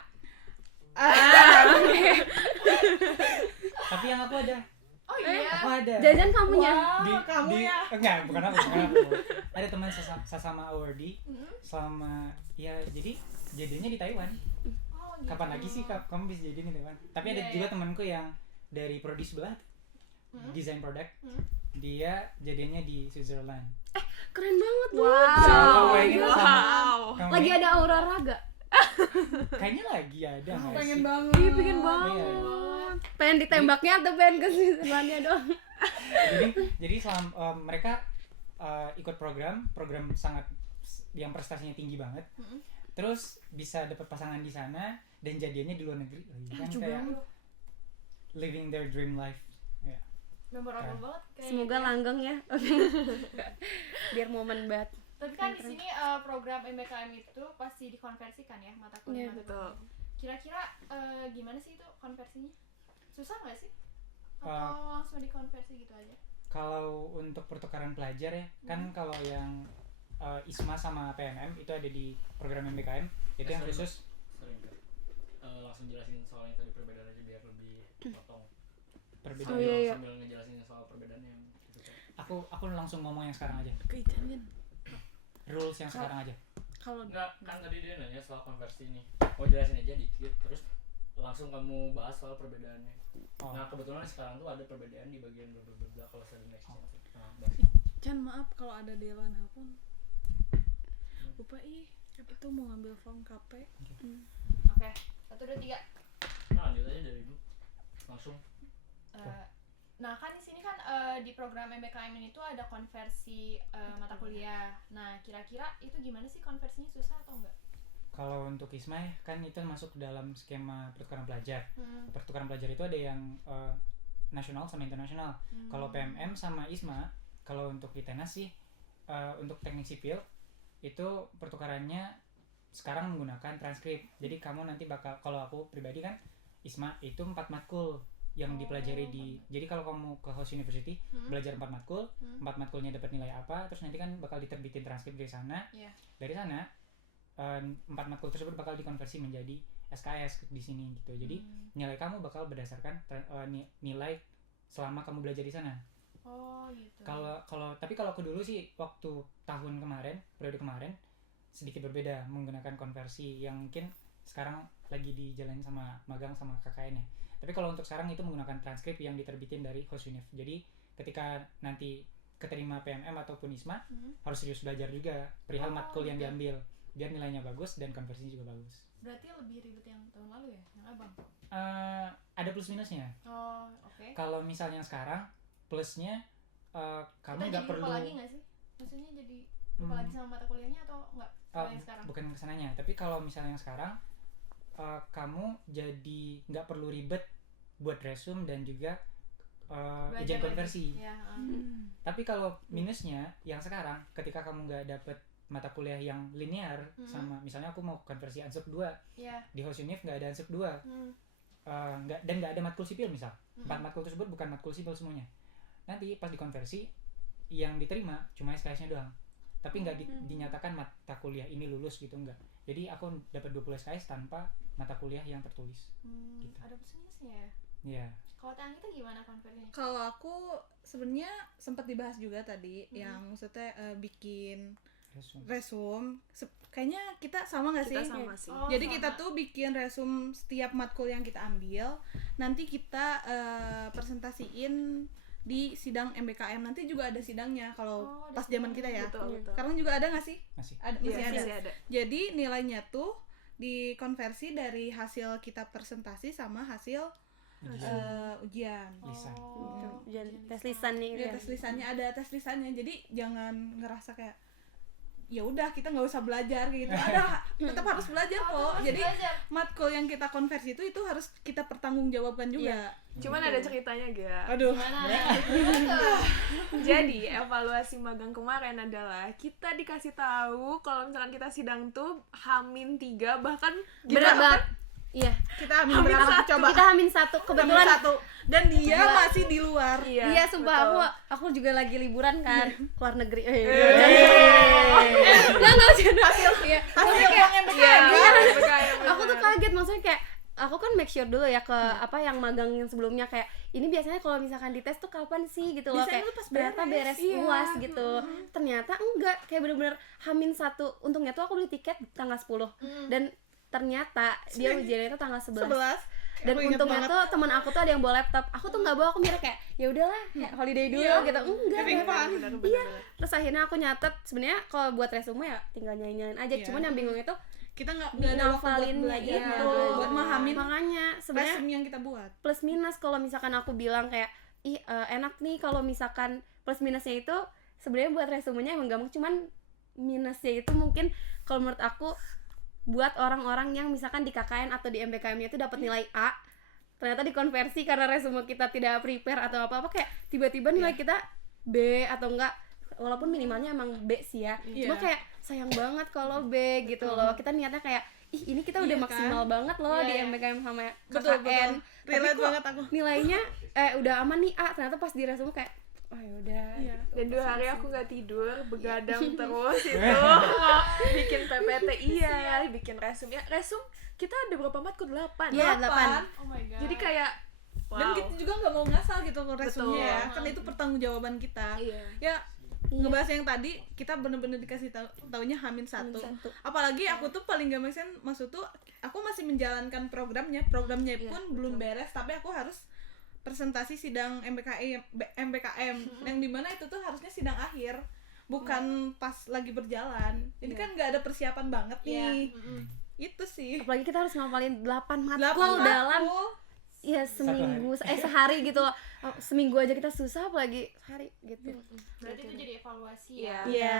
Tapi yang aku ada. Oh iya. Aku ada. Jajan kamunya. Kamu ya. Enggak, bukan aku. Ada teman sesama awardee selama ya jadi jadinya di Taiwan. Oh, gitu. Kapan lagi sih kamu bisa jadi di Taiwan? Tapi ada Iya, juga iya. temanku yang dari prodi sebelah, desain produk. Dia jadinya di Switzerland. Keren banget tuh. Kamu bayangin sama kamu Lagi bayangin- ada aura raga. kayaknya lagi ada nggak Pengen sih? banget. Ih, pengen banget. Iya. Pengen ditembaknya atau pengen ke Switzerlandnya doang? jadi selama mereka ikut program sangat yang prestasinya tinggi banget. Terus bisa dapat pasangan di sana dan jadiannya di luar negeri. Kan kayak living their dream life. Ya. Memorable banget kayak Semoga gitu ya. langgeng ya. Biar momen banget. Tapi kan di sini program MBKM itu pasti dikonversikan ya mata kuliah. Iya, betul. Kira-kira gimana sih itu konversinya? Susah nggak sih? Atau langsung dikonversi gitu aja? Kalau untuk pertukaran pelajar ya, kan kalau yang ISMA sama PMM itu ada di program MBKM, itu yang khusus Sering kan langsung jelasin soalnya tadi perbedaan aja biar lebih potong. perbedaan. Oh, iya. Sambil ngejelasin soal perbedaan yang gitu kan. Aku langsung ngomong yang sekarang aja. Keitangan. Rules yang sekarang aja. Kalau Enggak, kan tadi dia nanya soal konversi nih. Mau jelasin aja dikit terus langsung kamu bahas soal perbedaannya. Oh. Nah, kebetulan sekarang tuh ada perbedaan di bagian bla kalau saya next. Nah, bahas. Chan, maaf kalau ada Dela nelpon. Lupa itu mau ngambil form KP. Oke, 1, 2, 3. Nah, lanjut aja dari dulu. Langsung. Nah kan di sini kan di program MBKM ini tuh ada konversi mata kuliah. Nah kira-kira itu gimana sih konversinya, susah atau enggak? Kalau untuk ISMA ya, kan itu masuk dalam skema pertukaran pelajar. Pertukaran pelajar itu ada yang nasional sama internasional. Kalau PMM sama ISMA, kalau untuk ITENAS sih untuk teknik sipil itu pertukarannya sekarang menggunakan transkrip. Jadi kamu nanti bakal, kalau aku pribadi kan ISMA itu 4 matkul yang dipelajari di. Jadi kalau kamu ke Host University belajar 4 matkul, 4 matkulnya dapat nilai apa, terus nanti kan bakal diterbitin transkrip dari sana. Iya. Dari sana 4 matkul tersebut bakal dikonversi menjadi SKS di sini gitu. Jadi nilai kamu bakal berdasarkan nilai selama kamu belajar di sana. Oh gitu. Tapi kalau aku dulu sih waktu tahun kemarin, periode kemarin sedikit berbeda menggunakan konversi yang mungkin sekarang lagi dijalani sama magang sama KKN ya. Tapi kalau untuk sekarang itu menggunakan transkrip yang diterbitin dari Host Univ. Jadi ketika nanti keterima PMM ataupun ISMA harus serius belajar juga perihal matkul yang diambil biar nilainya bagus dan konversinya juga bagus. Berarti lebih ribet yang tahun lalu ya, yang abang? Ada plus minusnya. Oh oke. Kalau misalnya sekarang plusnya kamu nggak perlu. Lupa lagi nggak sih? Maksudnya jadi lupa lagi sama mata kuliahnya atau nggak? Kalau yang sekarang? Bukan kesananya, tapi kalau misalnya yang sekarang kamu jadi nggak perlu ribet buat resume dan juga ujian konversi. Ya, Tapi kalau minusnya yang sekarang ketika kamu nggak dapet mata kuliah yang linear sama misalnya aku mau konversi Ansuk 2 ya. di Host Univ nggak ada Ansuk 2 dan nggak ada matkul sipil misal 4 matkul tersebut bukan matkul sipil semuanya, nanti pas dikonversi yang diterima cuma SKS-nya doang tapi nggak dinyatakan mata kuliah ini lulus gitu, enggak. Jadi aku dapat 20 SKS tanpa mata kuliah yang tertulis. Gitu. Ada plus minusnya ya. Iya. Kalau Tang itu gimana konversinya? Kalau aku sebenarnya sempat dibahas juga tadi yang maksudnya bikin resume. Kayaknya kita sama nggak sih? Kita sama sih. Oh, Jadi sama. kita tuh bikin resume setiap matkul yang kita ambil. Nanti kita presentasiin di sidang MBKM. Nanti juga ada sidangnya kalau ada pas zaman kita ya. Betul. Sekarang juga ada nggak sih? Masih. Masih ada. Masih ada. Jadi nilainya tuh dikonversi dari hasil kita presentasi sama hasil ujian. Lisan. Oh, Tes lisan nih. Ya, tes lisannya ada tes lisannya. Jadi jangan ngerasa kayak ya udah kita nggak usah belajar gitu. Ada tetap harus belajar kok. Jadi matkul yang kita konversi itu harus kita pertanggungjawabkan juga. Cuman ada ceritanya, Ga. Aduh. Gimana? Jadi evaluasi magang kemarin adalah kita dikasih tahu kalau misalkan kita sidang tuh H-3 bahkan Berat banget. Iya. Kita ambil berapa coba? Kita H-1 kebetulan Ambil 1 dan dia masih masih di luar. Iya, sumpah aku juga lagi liburan kan, keluar negeri. Enggak usah hasil. Iya. Hasil Maksudnya uang kayak MBK. aku tuh kaget, maksudnya kayak aku kan make sure dulu ya ke apa yang magang yang sebelumnya, kayak ini biasanya kalau misalkan dites tuh kapan sih gitu loh, Biasanya kayak tuh pas ternyata beres beres. UAS gitu. Ternyata enggak, kayak bener-bener H-1. Untungnya tuh aku beli tiket tanggal 10 dan ternyata dia ujiannya itu tanggal 11. 11. Dan Aku ingat untungnya banget. tuh teman aku tuh ada yang bawa laptop, aku tuh nggak bawa, aku mikir kayak ya udahlah kayak holiday dulu gitu, enggak Having fun. iya. Terus akhirnya aku nyatet, sebenarnya kalau buat resume ya tinggal nyanyi-nyanyiin aja, cuman yang bingung itu Kita nggak ada waktu buat ngafalinnya, belajar, iya, buat memahamin makanya sebenarnya resume yang kita buat. plus minus. Kalau misalkan aku bilang kayak enak nih kalau misalkan plus minusnya itu sebenarnya buat resumenya emang gampang, cuman minusnya itu mungkin kalau menurut aku buat orang-orang yang misalkan di KKN atau di MBKM-nya itu dapat nilai A, ternyata dikonversi karena resume kita tidak prepare atau apa-apa, kayak tiba-tiba nilai kita B atau enggak, walaupun minimalnya emang B sih ya, cuma kayak sayang banget kalau B gitu loh. Kita niatnya kayak ini kita udah Iya, maksimal kan? banget loh di MBKM sama Betul, KKN, tapi relate kok banget aku. nilainya udah aman nih A, ternyata pas di resume kayak oh yaudah gitu. Dan 2 hari aku nggak tidur, begadang terus itu mau bikin PPT, bikin resume. Kita ada berapa matkul? 8. Iya, 8. Oh my god. Jadi kayak Dan kita juga nggak mau ngasal gitu loh resume Betul. ya, karena itu pertanggungjawaban kita. Iya. Ya ngebahas yang tadi kita bener-bener dikasih taunya H-1. Apalagi aku tuh paling gak make sense, maksud tuh aku masih menjalankan programnya pun belum beres, tapi aku harus presentasi sidang MBKM yang dimana itu tuh harusnya sidang akhir, bukan pas lagi berjalan. Ini kan nggak ada persiapan banget nih. Itu sih. Apalagi kita harus ngapalin 8 matkul 8 dalam matkul. ya seminggu sehari gitu loh. Seminggu aja kita susah, apalagi sehari gitu. Berarti itu jadi evaluasi ya. Iya.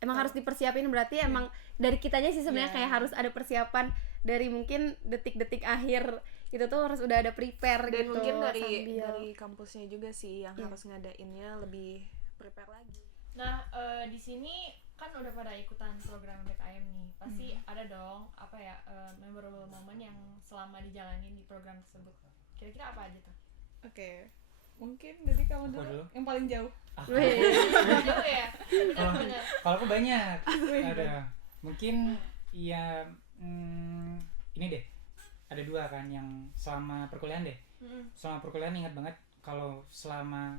Emang harus dipersiapin, berarti emang dari kitanya sih sebenarnya kayak harus ada persiapan dari mungkin detik-detik akhir itu tuh harus udah ada prepare Dan gitu. mungkin dari sambil. kampusnya juga sih yang harus ngadainnya lebih prepare lagi. Nah, di sini kan udah pada ikutan program MBKM nih. Pasti ada dong apa ya memorable moment yang selama dijalanin di program tersebut. Kira-kira apa aja tuh? Oke. Mungkin dari kamu dulu, yang paling jauh. Wih. Jauh ya? Benar-benar. Kalau aku banyak ada, mungkin ya ini deh, ada 2 kan yang selama perkuliahan deh. Selama perkuliahan ingat banget kalau selama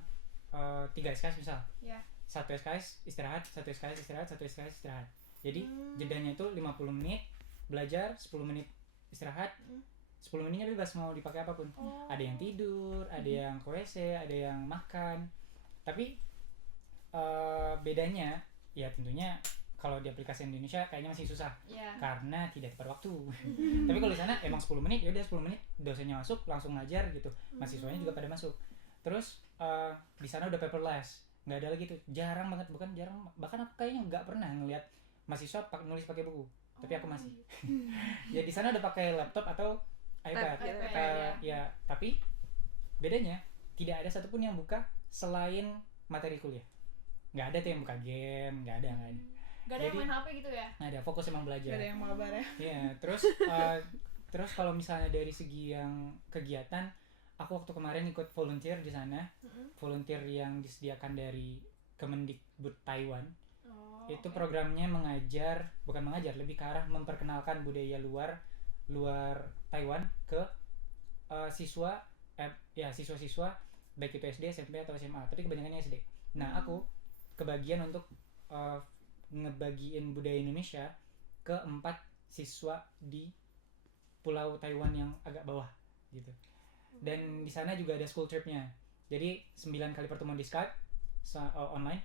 3 SKS misal, Ya. 1 SKS istirahat, 1 SKS istirahat, 1 SKS istirahat. Jadi jedanya itu 50 menit belajar, 10 menit istirahat, 10 menitnya bebas mau dipakai apapun. Ada yang tidur, ada yang ke WC, ada yang makan. Tapi bedanya ya tentunya kalau di aplikasi Indonesia kayaknya masih susah Ya. karena tidak tepat waktu. Tapi kalau di sana emang 10 menit, ya udah 10 menit dosennya masuk langsung ngajar gitu. Mahasiswanya juga pada masuk. Terus di sana udah paperless, nggak ada lagi tuh, jarang banget, bukan jarang, bahkan aku kayaknya nggak pernah ngeliat mahasiswa nulis pakai buku. Tapi aku masih. Ya di sana udah pakai laptop atau iPad. Ya, tapi bedanya tidak ada satupun yang buka selain materi kuliah. Nggak ada tuh yang buka game, nggak ada. Gak ada yang main HP gitu ya? Nggak ada, fokus emang belajar. Gak ada yang mabar ya. Iya, terus kalau misalnya dari segi yang kegiatan, aku waktu kemarin ikut volunteer di sana. Volunteer yang disediakan dari Kemendikbud Taiwan. Itu programnya bukan mengajar, lebih ke arah memperkenalkan budaya luar Taiwan ke siswa-siswa baik itu SD, SMP atau SMA, tapi kebanyakannya SD. Nah, aku kebagian untuk ngebagiin budaya Indonesia ke 4 siswa di pulau Taiwan yang agak bawah gitu. Dan di sana juga ada school tripnya. Jadi 9 kali pertemuan di Skype online.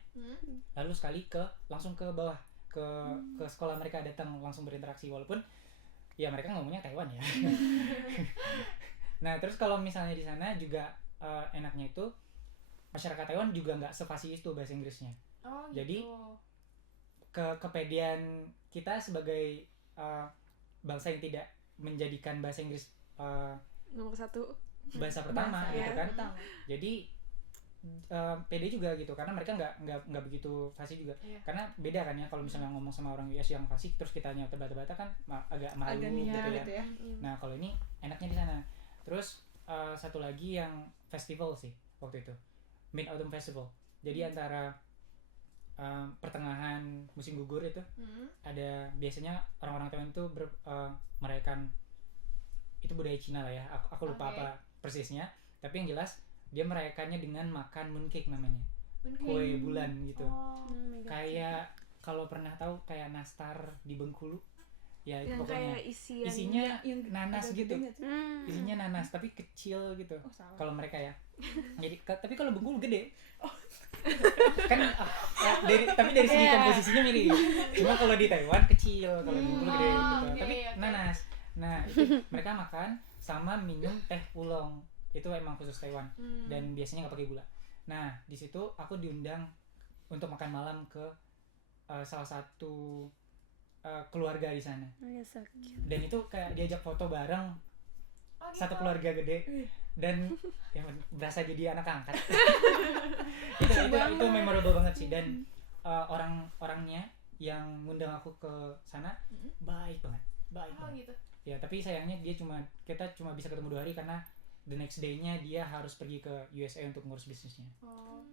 Lalu sekali langsung ke bawah ke sekolah mereka, datang langsung berinteraksi, walaupun ya mereka ngomongnya Taiwan ya. Nah, terus kalau misalnya di sana juga enaknya itu masyarakat Taiwan juga nggak sefasih itu bahasa Inggrisnya. Oh, gitu. Jadi kepedean kita sebagai bangsa yang tidak menjadikan bahasa Inggris Nomor 1 bahasa pertama gitu kan. Jadi pede juga gitu, karena mereka nggak begitu fasih juga. Karena beda kan ya kalau misalnya ngomong sama orang US yang fasih terus kitanya terbata-bata kan agak malu gitu ya. Nah, kalau ini enaknya di sana. Terus satu lagi yang festival sih, waktu itu, Mid Autumn Festival. Jadi antara pertengahan musim gugur itu ada biasanya orang-orang Taiwan itu merayakan, itu budaya Cina lah ya, aku lupa apa persisnya, tapi yang jelas dia merayakannya dengan makan mooncake namanya, kue bulan gitu. Kayak kalau pernah tahu kayak nastar di Bengkulu ya, itu Yang pokoknya kayak isinya yang nanas agak gitu, gede nggak sih? isinya nanas tapi kecil gitu. Oh, salah. Kalau mereka ya, jadi tapi kalau Bengkulu gede. Kan tapi dari segi komposisinya mirip, cuma kalau di Taiwan kecil, kalau di Bengkulu gede gitu. Tapi nanas. Nah itu mereka makan sama minum teh oolong, itu emang khusus Taiwan dan biasanya nggak pakai gula. Nah di situ aku diundang untuk makan malam ke salah satu keluarga di sana, dan itu kayak diajak foto bareng satu keluarga gede dan ya, berasa jadi anak angkat. itu memorable banget sih, dan orang-orangnya yang ngundang aku ke sana baik banget. Gitu. Ya tapi sayangnya kita cuma bisa ketemu 2 hari karena the next day-nya dia harus pergi ke USA untuk ngurus bisnisnya.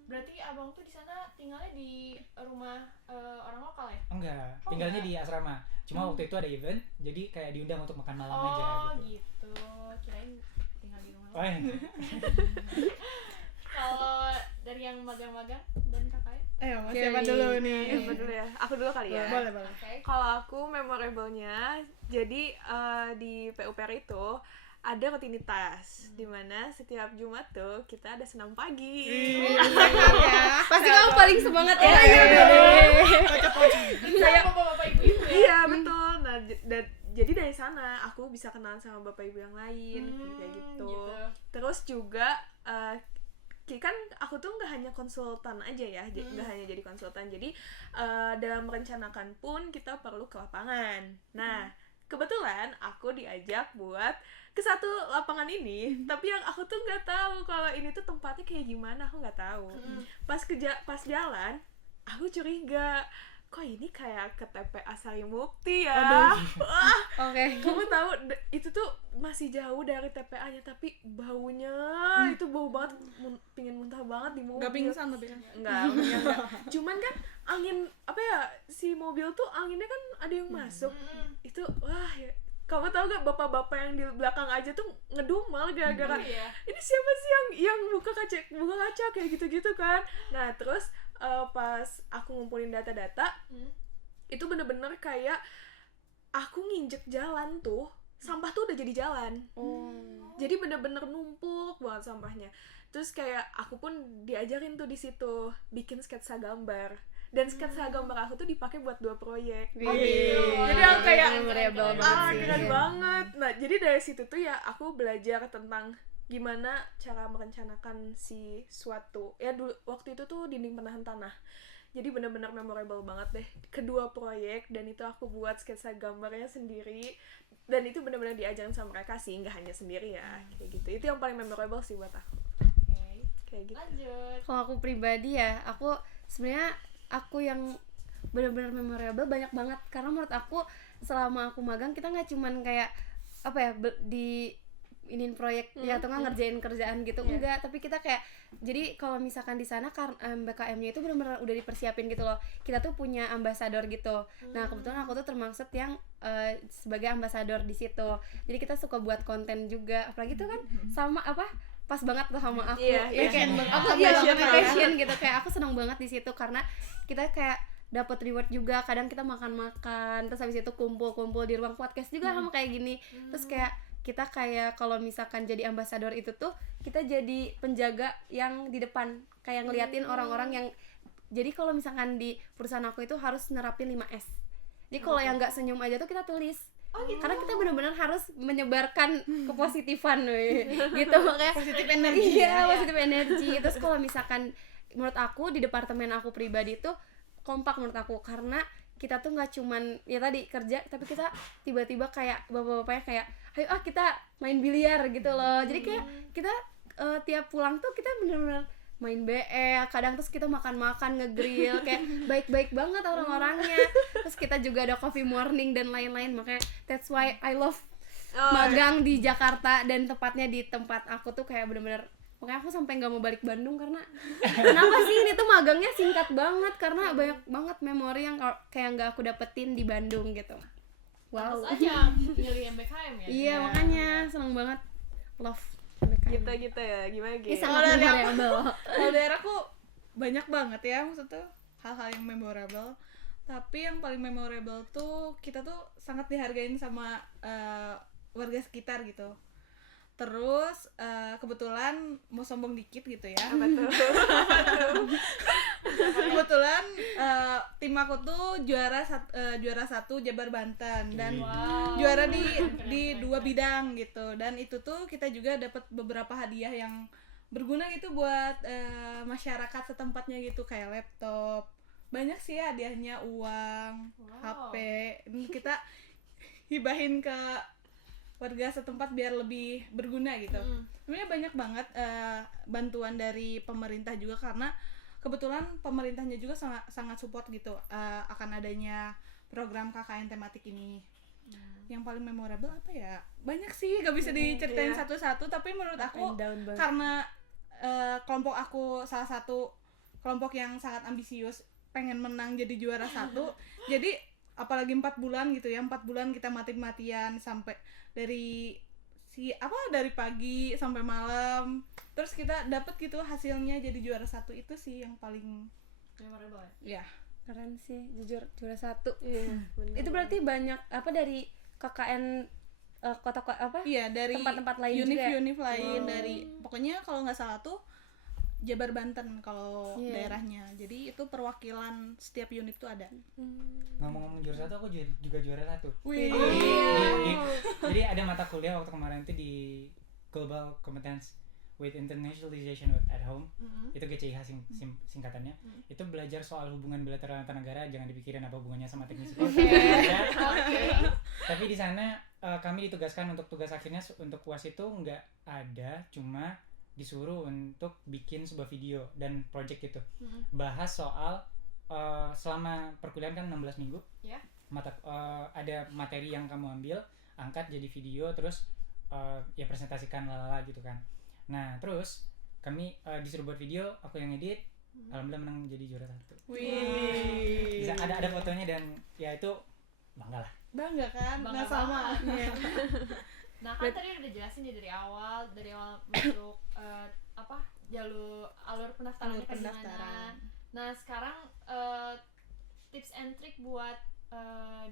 Berarti abang tuh di sana tinggalnya di rumah orang lokal ya? Enggak, tinggalnya di asrama. Cuma waktu itu ada event, jadi kayak diundang untuk makan malam aja gitu. Kirain tinggal di rumah. Oh, iya. Kalau dari yang magang-magang dan kakaknya? Ayo, siapa dulu nih? Siapa dulu ya? Aku dulu kali ya. Boleh. Oke. Kalau aku memorable-nya, jadi di PUPR itu ada rutinitas di mana setiap Jumat tuh kita ada senam pagi. Pasti kamu paling semangat ya. Saya bapak-bapak ibu-ibu ya? Iya betul. Nah jadi dari sana aku bisa kenalan sama bapak ibu yang lain kayak gitu. Terus juga kan aku tuh nggak hanya konsultan aja ya, nggak hanya jadi konsultan. Jadi dalam merencanakan pun kita perlu ke lapangan. Nah kebetulan aku diajak buat ke satu lapangan ini, tapi yang aku tuh nggak tahu kalau ini tuh tempatnya kayak gimana, aku nggak tahu. Pas jalan, aku curiga, kok ini kayak ke TPA Sarimukti ya. Wah, kamu tahu itu tuh masih jauh dari TPA-nya, tapi baunya itu bau banget, pingin muntah banget di mobil. Gak pingsan tapi kan? Enggak. Cuman kan angin si mobil tuh anginnya kan ada yang masuk. Itu wah ya. Kamu tahu gak bapak-bapak yang di belakang aja tuh ngedumel gara-gara ini siapa sih yang buka kaca kayak gitu-gitu kan. Nah terus pas aku ngumpulin data-data itu bener-bener kayak aku nginjek jalan tuh, sampah tuh udah jadi jalan. Jadi bener-bener numpuk banget sampahnya. Terus kayak aku pun diajarin tuh di situ bikin sketsa gambar. Dan sketsa gambar aku tuh dipakai buat 2 proyek. Jadi aku kayak keren banget. Nah jadi dari situ tuh ya aku belajar tentang gimana cara merencanakan si suatu ya dulu waktu itu tuh dinding penahan tanah. Jadi benar-benar memorable banget deh kedua proyek, dan itu aku buat sketsa gambarnya sendiri, dan itu benar-benar diajarin sama mereka sih, nggak hanya sendiri ya kayak gitu. Itu yang paling memorable sih buat aku. Kayak gitu. Lanjut. Kalau aku pribadi ya, aku sebenarnya aku yang benar-benar memorable banyak banget, karena menurut aku selama aku magang kita nggak cuman kayak di iniin proyek ya atau nggak ngerjain kerjaan gitu, enggak, tapi kita kayak jadi kalau misalkan di sana karena BKM-nya itu benar-benar udah dipersiapin gitu loh, kita tuh punya ambasador gitu. Nah kebetulan aku tuh termasuk yang sebagai ambasador di situ, jadi kita suka buat konten juga, apalagi tuh kan sama pas banget tuh sama aku. Aku passion gitu, kayak aku senang banget di situ karena kita kayak dapat reward juga, kadang kita makan-makan terus habis itu kumpul-kumpul di ruang podcast juga sama kayak gini. Terus kayak kita kayak kalau misalkan jadi ambasador itu tuh kita jadi penjaga yang di depan, kayak ngeliatin orang-orang yang, jadi kalau misalkan di perusahaan aku itu harus nerapin 5S. Jadi kalau yang nggak senyum aja tuh kita tulis. Karena kita benar-benar harus menyebarkan kepositifan gitu, makanya Positif energi. positif energi. Terus kalau misalkan menurut aku di departemen aku pribadi tuh kompak menurut aku, karena kita tuh nggak cuman ya tadi kerja, tapi kita tiba-tiba kayak bapak-bapaknya kayak ayo kita main biliar gitu loh. Jadi kayak kita tiap pulang tuh kita benar-benar main BL, kadang terus kita makan-makan, ngegrill, kayak baik-baik banget orang-orangnya. Terus kita juga ada coffee morning dan lain-lain, makanya that's why I love magang di Jakarta, dan tepatnya di tempat aku tuh kayak bener-bener Makanya aku sampai nggak mau balik Bandung karena kenapa sih ini tuh magangnya singkat banget karena banyak banget memori yang kayak nggak aku dapetin di Bandung gitu. Wow. Terus aja milih MBKM ya. Iya makanya seneng banget love MBKM. Kita ya gimana Ini gitu. sangat memorable. Kalau daerahku banyak banget ya, maksudnya hal-hal yang memorable. Tapi yang paling memorable tuh kita tuh sangat dihargain sama warga sekitar gitu. Terus kebetulan mau sombong dikit gitu ya. Betul. Kebetulan tim aku tuh juara 1 Jabar Banten dan Wow. juara di 2 bidang gitu. Dan itu tuh kita juga dapat beberapa hadiah yang berguna gitu buat masyarakat setempatnya gitu, kayak laptop. Banyak sih hadiahnya, uang, Wow. HP. Ini kita hibahin ke warga setempat biar lebih berguna gitu. Sebenarnya banyak banget bantuan dari pemerintah juga, karena kebetulan pemerintahnya juga sangat support gitu akan adanya program KKN tematik ini. Yang paling memorable apa ya? Banyak sih, gak bisa diceritain Iya. satu-satu, tapi menurut aku And down banget. karena kelompok aku salah satu kelompok yang sangat ambisius, pengen menang jadi juara 1. Jadi apalagi 4 bulan gitu ya, 4 bulan kita mati-matian sampai dari pagi sampai malam, terus kita dapat gitu hasilnya jadi juara 1. Itu sih yang paling Memorable ya. ya. Keren sih, jujur juara 1. Iya, bener. Itu berarti banyak apa dari KKN kota-kota apa? Iya, dari Tempat-tempat lain juga ya? univ lain, Wow. dari pokoknya kalau nggak salah tuh Jabar Banten kalau Iya. daerahnya. Jadi itu perwakilan setiap unit tuh ada. Ngomong-ngomong juara 1, aku juga juara 1. Wih. Jadi ada mata kuliah waktu kemarin itu di Global Competence with Internationalization at Home. Itu GCIH singkatannya. Itu belajar soal hubungan bilateral antar negara, jangan dipikirin apa hubungannya sama teknis itu. Tapi di sana kami ditugaskan untuk tugas akhirnya untuk UAS itu nggak ada, cuma disuruh untuk bikin sebuah video dan project gitu. Bahas soal selama perkuliahan kan 16 minggu. Ya. Ada materi yang kamu ambil, angkat jadi video, terus ya presentasikan lalala gitu kan. Nah, terus kami disuruh buat video, aku yang edit. Alhamdulillah menang jadi juara 1. Wih. Bisa ada fotonya dan ya itu bangga lah. Bangga kan? Bangga Nggak sama. banget. Nah kan tadi udah jelasin ya dari awal masuk alur pendaftarannya Alur kayak gimana. pendaftaran. Nah sekarang tips and trick buat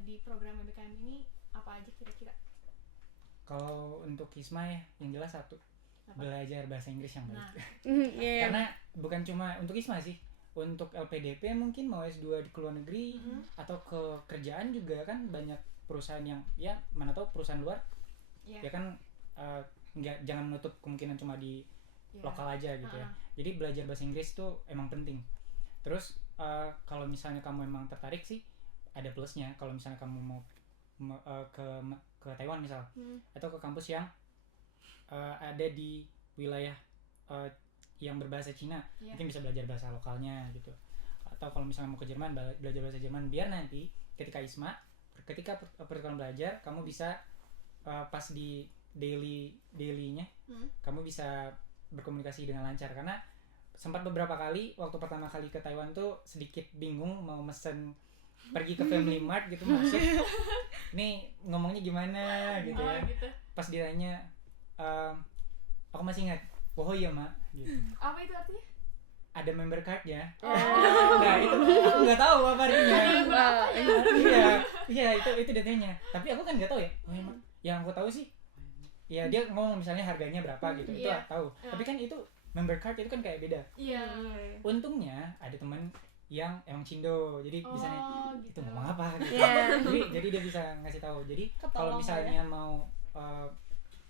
di program MBKM ini apa aja kira-kira? Kalau untuk Kisma ya, yang jelas satu, Apa? belajar bahasa Inggris yang baik. Nah, Iya. Karena bukan cuma untuk Kisma sih, untuk LPDP mungkin mau S2 di luar negeri atau ke kerjaan juga kan banyak perusahaan yang ya mana tahu perusahaan luar Iya. ya kan jangan menutup kemungkinan cuma di Iya. lokal aja gitu ya. Jadi belajar bahasa Inggris tuh emang penting. Terus kalau misalnya kamu emang tertarik sih ada plusnya. Kalau misalnya kamu mau ke Taiwan misal atau ke kampus yang ada di wilayah yang berbahasa Cina, Iya. mungkin bisa belajar bahasa lokalnya gitu. Atau kalau misalnya mau ke Jerman, belajar bahasa Jerman biar nanti ketika ISMA, ketika pertukaran belajar kamu bisa pas di dailynya kamu bisa berkomunikasi dengan lancar. Karena sempat beberapa kali waktu pertama kali ke Taiwan tuh sedikit bingung mau mesen pergi ke Family Mart gitu, maksud ini ngomongnya gimana gitu Oh, ya. gitu. Pas ditanya aku masih ingat, oh iya mak gitu. Apa itu artinya? Ada member cardnya. Nah itu aku nggak tahu apa artinya. Iya itu detailnya. Tapi aku kan nggak tahu ya. Oh emang yang aku tahu sih, ya dia ngomong misalnya harganya berapa gitu, itu Iya. tahu. Tapi kan itu member card itu kan kayak beda. Iya. Untungnya ada teman yang emang Cindo, jadi bisa nih Gitu. itu ngomong apa gitu. Iya. Jadi dia bisa ngasih tahu. Jadi Ketolong kalau lah misalnya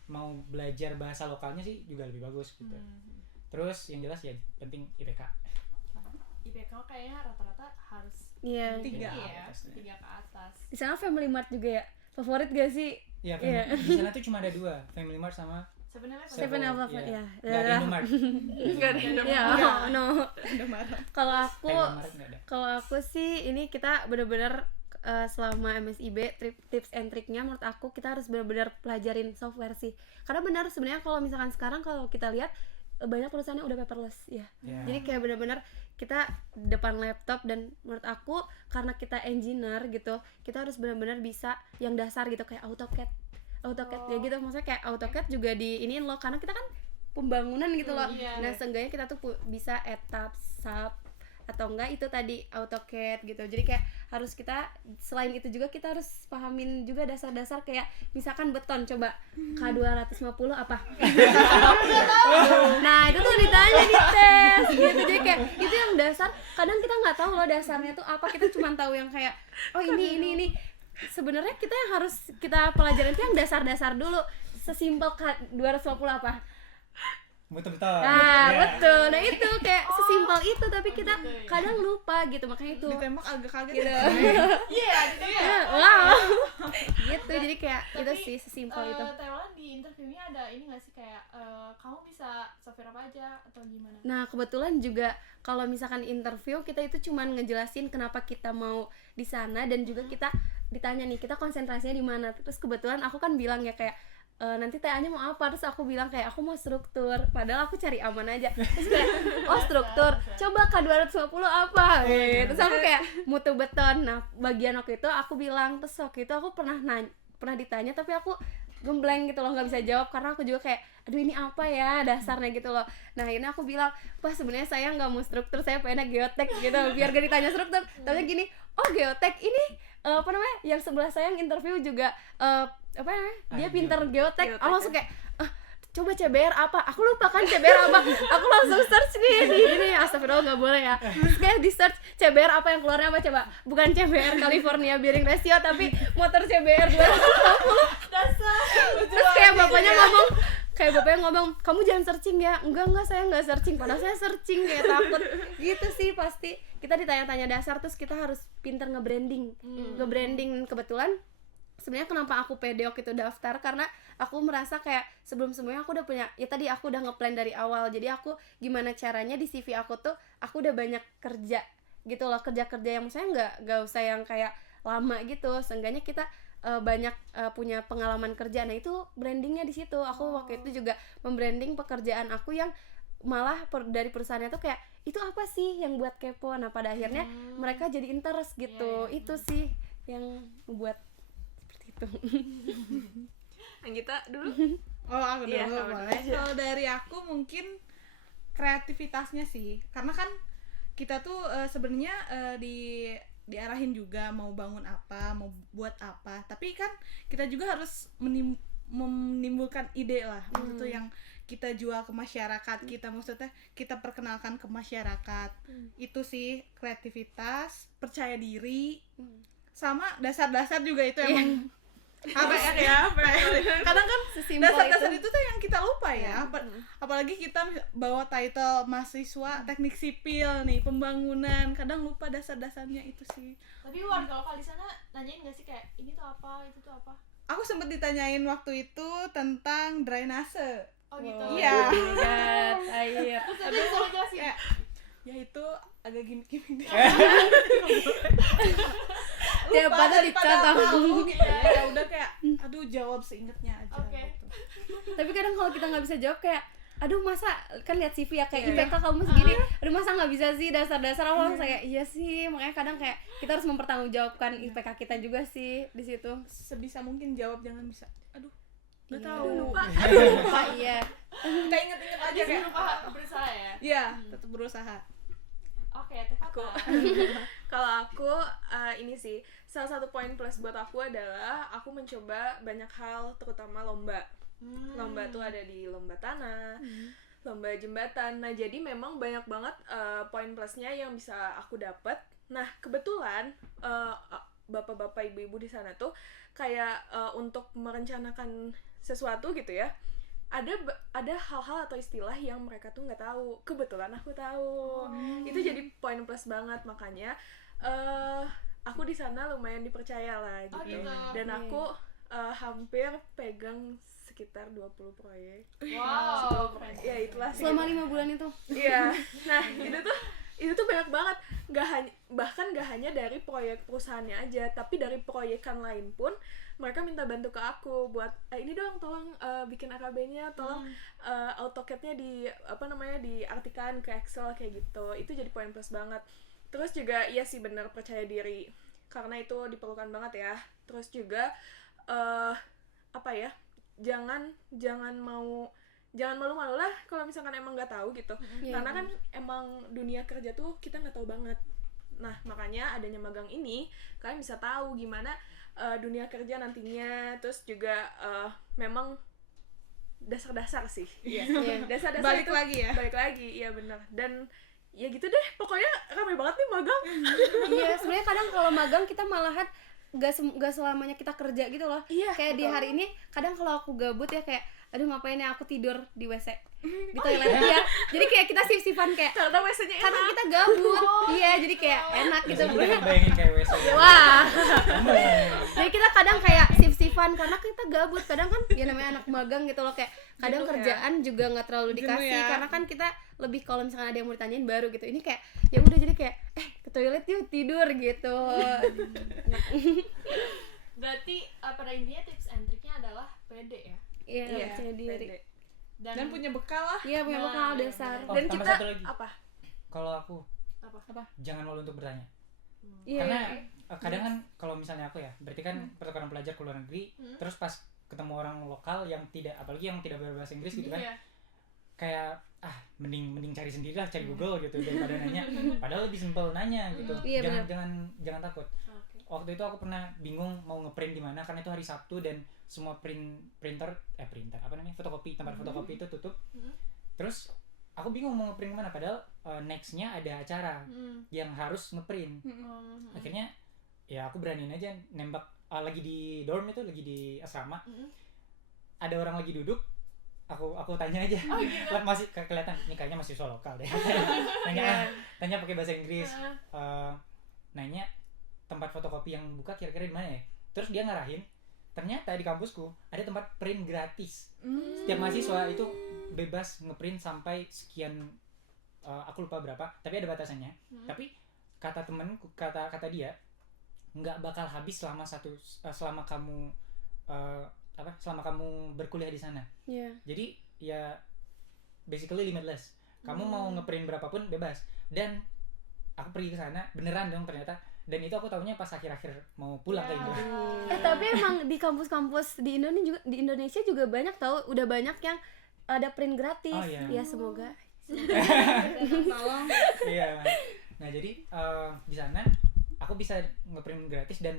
mau belajar bahasa lokalnya sih juga lebih bagus gitu. Terus yang jelas ya penting IPK. IPK kayaknya rata-rata harus Iya. Tiga. tinggi ya, atas. 3 ke atas. Di sana Family Mart juga ya. Favorit gak sih? Iya, Iya. di sana tuh cuma ada 2, Family Mart sama Sebenarnya Seven Seven, Eleven iya. ya. nggak ada Indomart. Nggak ada Ya, no. Udah marah. Kalau aku Indomart nggak ada. Kalau aku sih ini kita bener-bener selama MSIB tips and triknya menurut aku kita harus benar-benar pelajarin software sih. Karena benar sebenarnya kalau misalkan sekarang kalau kita lihat banyak perusahaan yang udah paperless ya. Ya. Jadi kayak benar-benar kita depan laptop, dan menurut aku karena kita engineer gitu, kita harus benar-benar bisa yang dasar gitu kayak AutoCAD ya gitu. Maksudnya kayak AutoCAD juga diiniin loh, karena kita kan pembangunan gitu loh. Iya. Nah seenggaknya kita tuh bisa etap, sub, atau enggak itu tadi AutoCAD gitu. Jadi kayak harus kita, selain itu juga kita harus pahamin juga dasar-dasar kayak misalkan beton, coba K250 apa? Nah itu tuh ditanya di tes gitu. Jadi kayak itu yang dasar, kadang kita nggak tahu loh dasarnya tuh apa, kita cuma tahu yang kayak oh ini. Sebenarnya kita yang harus kita pelajarin itu yang dasar-dasar dulu. Sesimpel K250 apa? Betul. Nah, Ya. betul. Nah, itu kayak sesimpel itu, tapi kita kadang lupa gitu. Makanya itu Ditembak agak kaget gitu. Iya, Ya, wow. Gitu. Jadi kayak itu sih sesimpel itu. Thailand di interviewnya ada ini nggak sih kayak kamu bisa software apa aja atau gimana? Nah, kebetulan juga kalau misalkan interview kita itu cuman ngejelasin kenapa kita mau di sana, dan juga kita ditanya nih, kita konsentrasinya di mana. Terus kebetulan aku kan bilang ya kayak nanti TA-nya mau apa, terus aku bilang kayak aku mau struktur, padahal aku cari aman aja. Terus kayak oh struktur, coba K250 apa? Terus aku kayak mutu beton. Nah bagian waktu itu aku bilang, terus waktu itu aku pernah ditanya tapi aku gembleng gitu loh, nggak bisa jawab karena aku juga kayak aduh ini apa ya dasarnya gitu loh. Nah ini aku bilang, wah sebenarnya saya nggak mau struktur, saya pengennya geotek gitu biar gak ditanya struktur. Tapi gini, oh geotek ini apa namanya, yang sebelah saya yang interview juga apa namanya, dia pinter geotek. Aku langsung kayak coba CBR apa, aku lupa kan CBR apa, aku langsung search nih ini astagfirullah nggak boleh ya. Terus kayak di search CBR apa, yang keluarnya apa coba, bukan CBR California Bearing Ratio tapi motor CBR 250. Terus kayak bapaknya ngomong kamu jangan searching ya. Enggak saya nggak searching, padahal saya searching kayak takut gitu sih. Pasti kita ditanya-tanya dasar, terus kita harus pinter nge-branding. Kebetulan sebenarnya kenapa aku pede waktu itu daftar, karena aku merasa kayak sebelum-sebelumnya aku udah punya, ya tadi aku udah ngeplan dari awal. Jadi aku gimana caranya di CV aku tuh aku udah banyak kerja gitu loh, kerja-kerja yang misalnya nggak usah yang kayak lama gitu, seenggaknya kita banyak punya pengalaman kerja. Nah itu brandingnya di situ. Aku waktu itu juga membranding pekerjaan aku yang malah dari perusahaannya tuh kayak itu apa sih yang buat kepo. Nah pada akhirnya mereka jadi interest gitu. Itu sih yang membuat itu. Anggita dulu. Oh aku dulu Iya, kamu dulu boleh. aja. Kalau dari aku mungkin kreativitasnya sih, karena kan kita tuh sebenarnya diarahin juga mau bangun apa, mau buat apa, tapi kan kita juga harus menimbulkan ide lah, maksudnya yang kita jual ke masyarakat kita, maksudnya kita perkenalkan ke masyarakat. Itu sih kreativitas, percaya diri, sama dasar-dasar juga itu emang PR ya, PR. Kadang kan Sesimpel dasar-dasar itu. itu tuh yang kita lupa ya. Apalagi kita bawa title mahasiswa teknik sipil nih, pembangunan, kadang lupa dasar-dasarnya itu sih. Tapi warga lokal di sana nanyain nggak sih kayak ini tuh apa, itu tuh apa? Aku sempet ditanyain waktu itu tentang drainase. Oh gitu. Iya. Air. Terus tadi selalu jelasin. Ya itu agak gimmick-gimmick. Ya pada daripada dicontoh. tahu gitu ya udah kayak aduh jawab seingetnya aja. Oke. Gitu. Tapi kadang kalau kita nggak bisa jawab kayak aduh masa kan lihat CV ya kayak IPK kamu segini, aduh masa nggak bisa sih dasar-dasar. Aku langsung kayak iya sih, makanya kadang kayak kita harus mempertanggungjawabkan IPK kita juga sih di situ. Sebisa mungkin jawab, jangan bisa aduh nggak Iya. tahu. Lupa. Lupa iya. Kita inget-inget aja Jadi kayak berusaha ya. iya tetap berusaha. Oke, Teh Aku apa? kalau aku ini sih salah satu poin plus buat aku adalah aku mencoba banyak hal, terutama lomba. Lomba tuh ada di lomba tanah, lomba jembatan. Nah jadi memang banyak banget poin plusnya yang bisa aku dapat. Nah kebetulan bapak-bapak ibu-ibu di sana tuh kayak untuk merencanakan sesuatu gitu ya, ada hal-hal atau istilah yang mereka tuh nggak tahu, kebetulan aku tahu. Itu jadi poin plus banget, makanya aku di sana lumayan dipercaya lah gitu. Oh, gitu. Dan aku hampir pegang sekitar 20 proyek. Wow. Ya itulah sih. Selama 5 bulan itu. Iya. Nah, itu tuh banyak banget. Bahkan gak hanya dari proyek perusahaannya aja, tapi dari proyekan lain pun mereka minta bantu ke aku buat ini dong tolong bikin AKB-nya, tolong AutoCAD-nya diartikan ke Excel kayak gitu. Itu jadi poin plus banget. Terus juga iya sih bener, percaya diri karena itu diperlukan banget ya. Terus juga jangan malu-malu lah kalau misalkan emang nggak tahu gitu. Karena kan emang dunia kerja tuh kita nggak tahu banget. Nah makanya adanya magang ini kalian bisa tahu gimana dunia kerja nantinya. Terus juga memang dasar-dasar sih. Dasar-dasar Balik itu lagi ya. balik lagi, iya benar. Dan ya gitu deh, pokoknya ramai banget nih magang. Iya, sebenarnya kadang kalau magang kita malahan gak selamanya kita kerja gitu loh. Iya, Kayak di betul. hari ini kadang kalau aku gabut ya kayak aduh ngapain ya aku tidur di WC di toilet ya. Jadi kayak kita sip-sipan kayak Karena WC-nya karena enak. kita gabut. Iya, jadi kayak enak gitu. Biasanya kita bayangin kayak WC. Wah. Jadi kita kadang kayak sip-sipan karena kita gabut. Kadang kan ya namanya anak magang gitu loh, kayak kadang Jenuh ya. kerjaan juga nggak terlalu Jenuh dikasih ya. karena kan kita lebih kalau misalkan ada yang mau ditanyain baru gitu. Ini kayak ya udah jadi kayak ke toilet yuk tidur gitu. Berarti pada intinya tips and triknya adalah pede ya. Iya, percaya diri. pede. Dan punya bekal lah. Iya, punya Nah, bekal iya, dasar. Oh, Dan tambah kita satu lagi. apa? Kalau aku Apa? jangan malu untuk bertanya. Iya. Karena kadang kan kalau misalnya aku ya, berarti kan pertukaran pelajar ke luar negeri, terus pas ketemu orang lokal yang tidak, apalagi yang tidak berbahasa Inggris gitu kan, Iya. kayak mending cari sendiri lah, cari Google gitu daripada nanya. Padahal lebih simpel nanya gitu. Iya, Jangan takut. Oke. Waktu itu aku pernah bingung mau ngeprint di mana karena itu hari Sabtu dan semua printer apa namanya, fotokopi, tempat fotokopi itu tutup. Terus aku bingung mau ngeprint kemana, padahal nextnya ada acara yang harus ngeprint. Akhirnya ya aku beraniin aja nembak, lagi di dorm itu, lagi di asrama, ada orang lagi duduk, aku tanya aja. Lah, masih kelihatan ini kayaknya masih siswa lokal deh. tanya pakai bahasa Inggris, nanya tempat fotokopi yang buka kira-kira di mana ya. Terus dia ngarahin, ternyata di kampusku ada tempat print gratis. Setiap mahasiswa itu bebas ngeprint sampai sekian, aku lupa berapa, tapi ada batasannya. Tapi kata temenku, kata dia nggak bakal habis selama kamu selama kamu berkuliah di sana. Iya. Jadi ya basically limitless. Kamu mau ngeprint berapapun bebas. Dan aku pergi ke sana beneran dong ternyata. Dan itu aku tahunya pas akhir-akhir mau pulang ke Indo. Tapi emang di kampus-kampus di Indonesia juga banyak tahu, udah banyak yang ada print gratis. Oh, iya. Ya semoga. Tolong. Iya. Nah jadi di sana aku bisa ngeprint gratis dan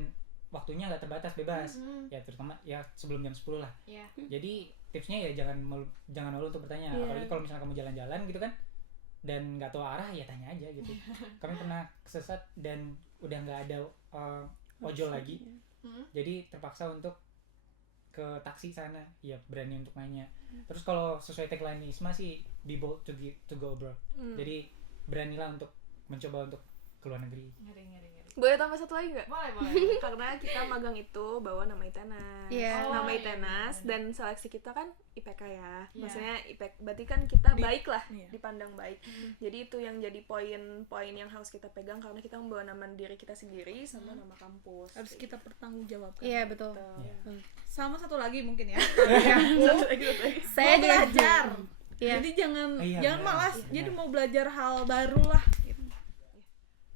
waktunya nggak terbatas, bebas. Ya terutama ya sebelum jam 10 lah. Iya. Jadi tipsnya ya jangan malu untuk bertanya. Iya. Apalagi kalau misalnya kamu jalan-jalan gitu kan dan nggak tahu arah, ya tanya aja gitu. Kami pernah kesesat dan udah nggak ada ojol lagi. Jadi terpaksa untuk ke taksi sana, ya berani untuk nanya. Terus kalau sesuai tagline Isma sih be bold to go abroad. Jadi beranilah untuk mencoba untuk ke luar negeri. Ngeri. Boleh tambah satu lagi nggak? Boleh. Karena kita magang itu bawa nama ITENAS. Iya. Oh, Nama iya, ITENAS benar. dan seleksi kita kan IPK ya. Iya. Maksudnya berarti kan kita baik lah, Iya. dipandang baik. Jadi itu yang jadi poin-poin yang harus kita pegang karena kita membawa nama diri kita sendiri sama nama kampus. Harus kita pertanggungjawabkan. Iya, betul. Iya. Sama satu lagi mungkin ya. Satu lagi. Saya Mau juga belajar. Iya. Jadi jangan Iya, benar. malas. Benar. Jadi mau belajar hal baru lah. Gitu.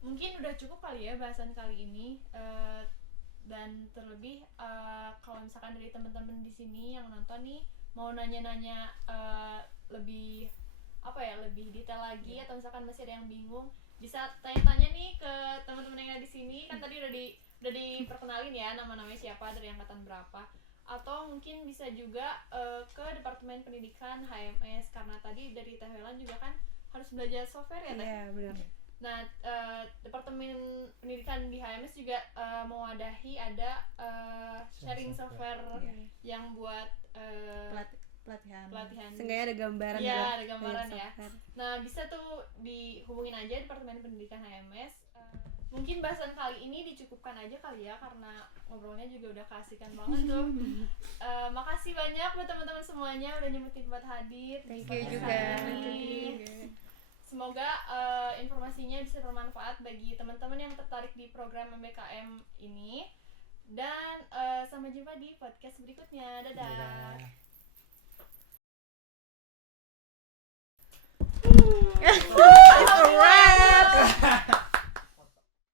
Mungkin udah cukup kali ya bahasan kali ini, dan terlebih kalau misalkan dari teman-teman di sini yang nonton nih mau nanya-nanya lebih lebih detail lagi, atau misalkan masih ada yang bingung, bisa tanya-tanya nih ke teman-teman yang ada di sini. Kan tadi udah diperkenalin ya nama-namanya siapa, dari angkatan berapa, atau mungkin bisa juga ke Departemen Pendidikan HMS, karena tadi dari Teh Welan juga kan harus belajar software ya Teh. Iya, benar. Nah, Departemen Pendidikan di HMS juga mewadahi ada sharing software yang buat pelatihan. Seenggaknya ada gambaran. Iya, buat ada gambaran dari ya. software. Nah, bisa tuh dihubungin aja Departemen Pendidikan HMS. Mungkin bahasan kali ini dicukupkan aja kali ya, karena ngobrolnya juga udah keasikan banget tuh. Makasih banyak buat teman-teman semuanya udah nyempetin buat hadir. Thank di you podcast juga. ini. Semoga informasinya bisa bermanfaat bagi teman-teman yang tertarik di program MBKM ini. Dan sampai jumpa di podcast berikutnya. Dadah. Dadah. It's a wrap.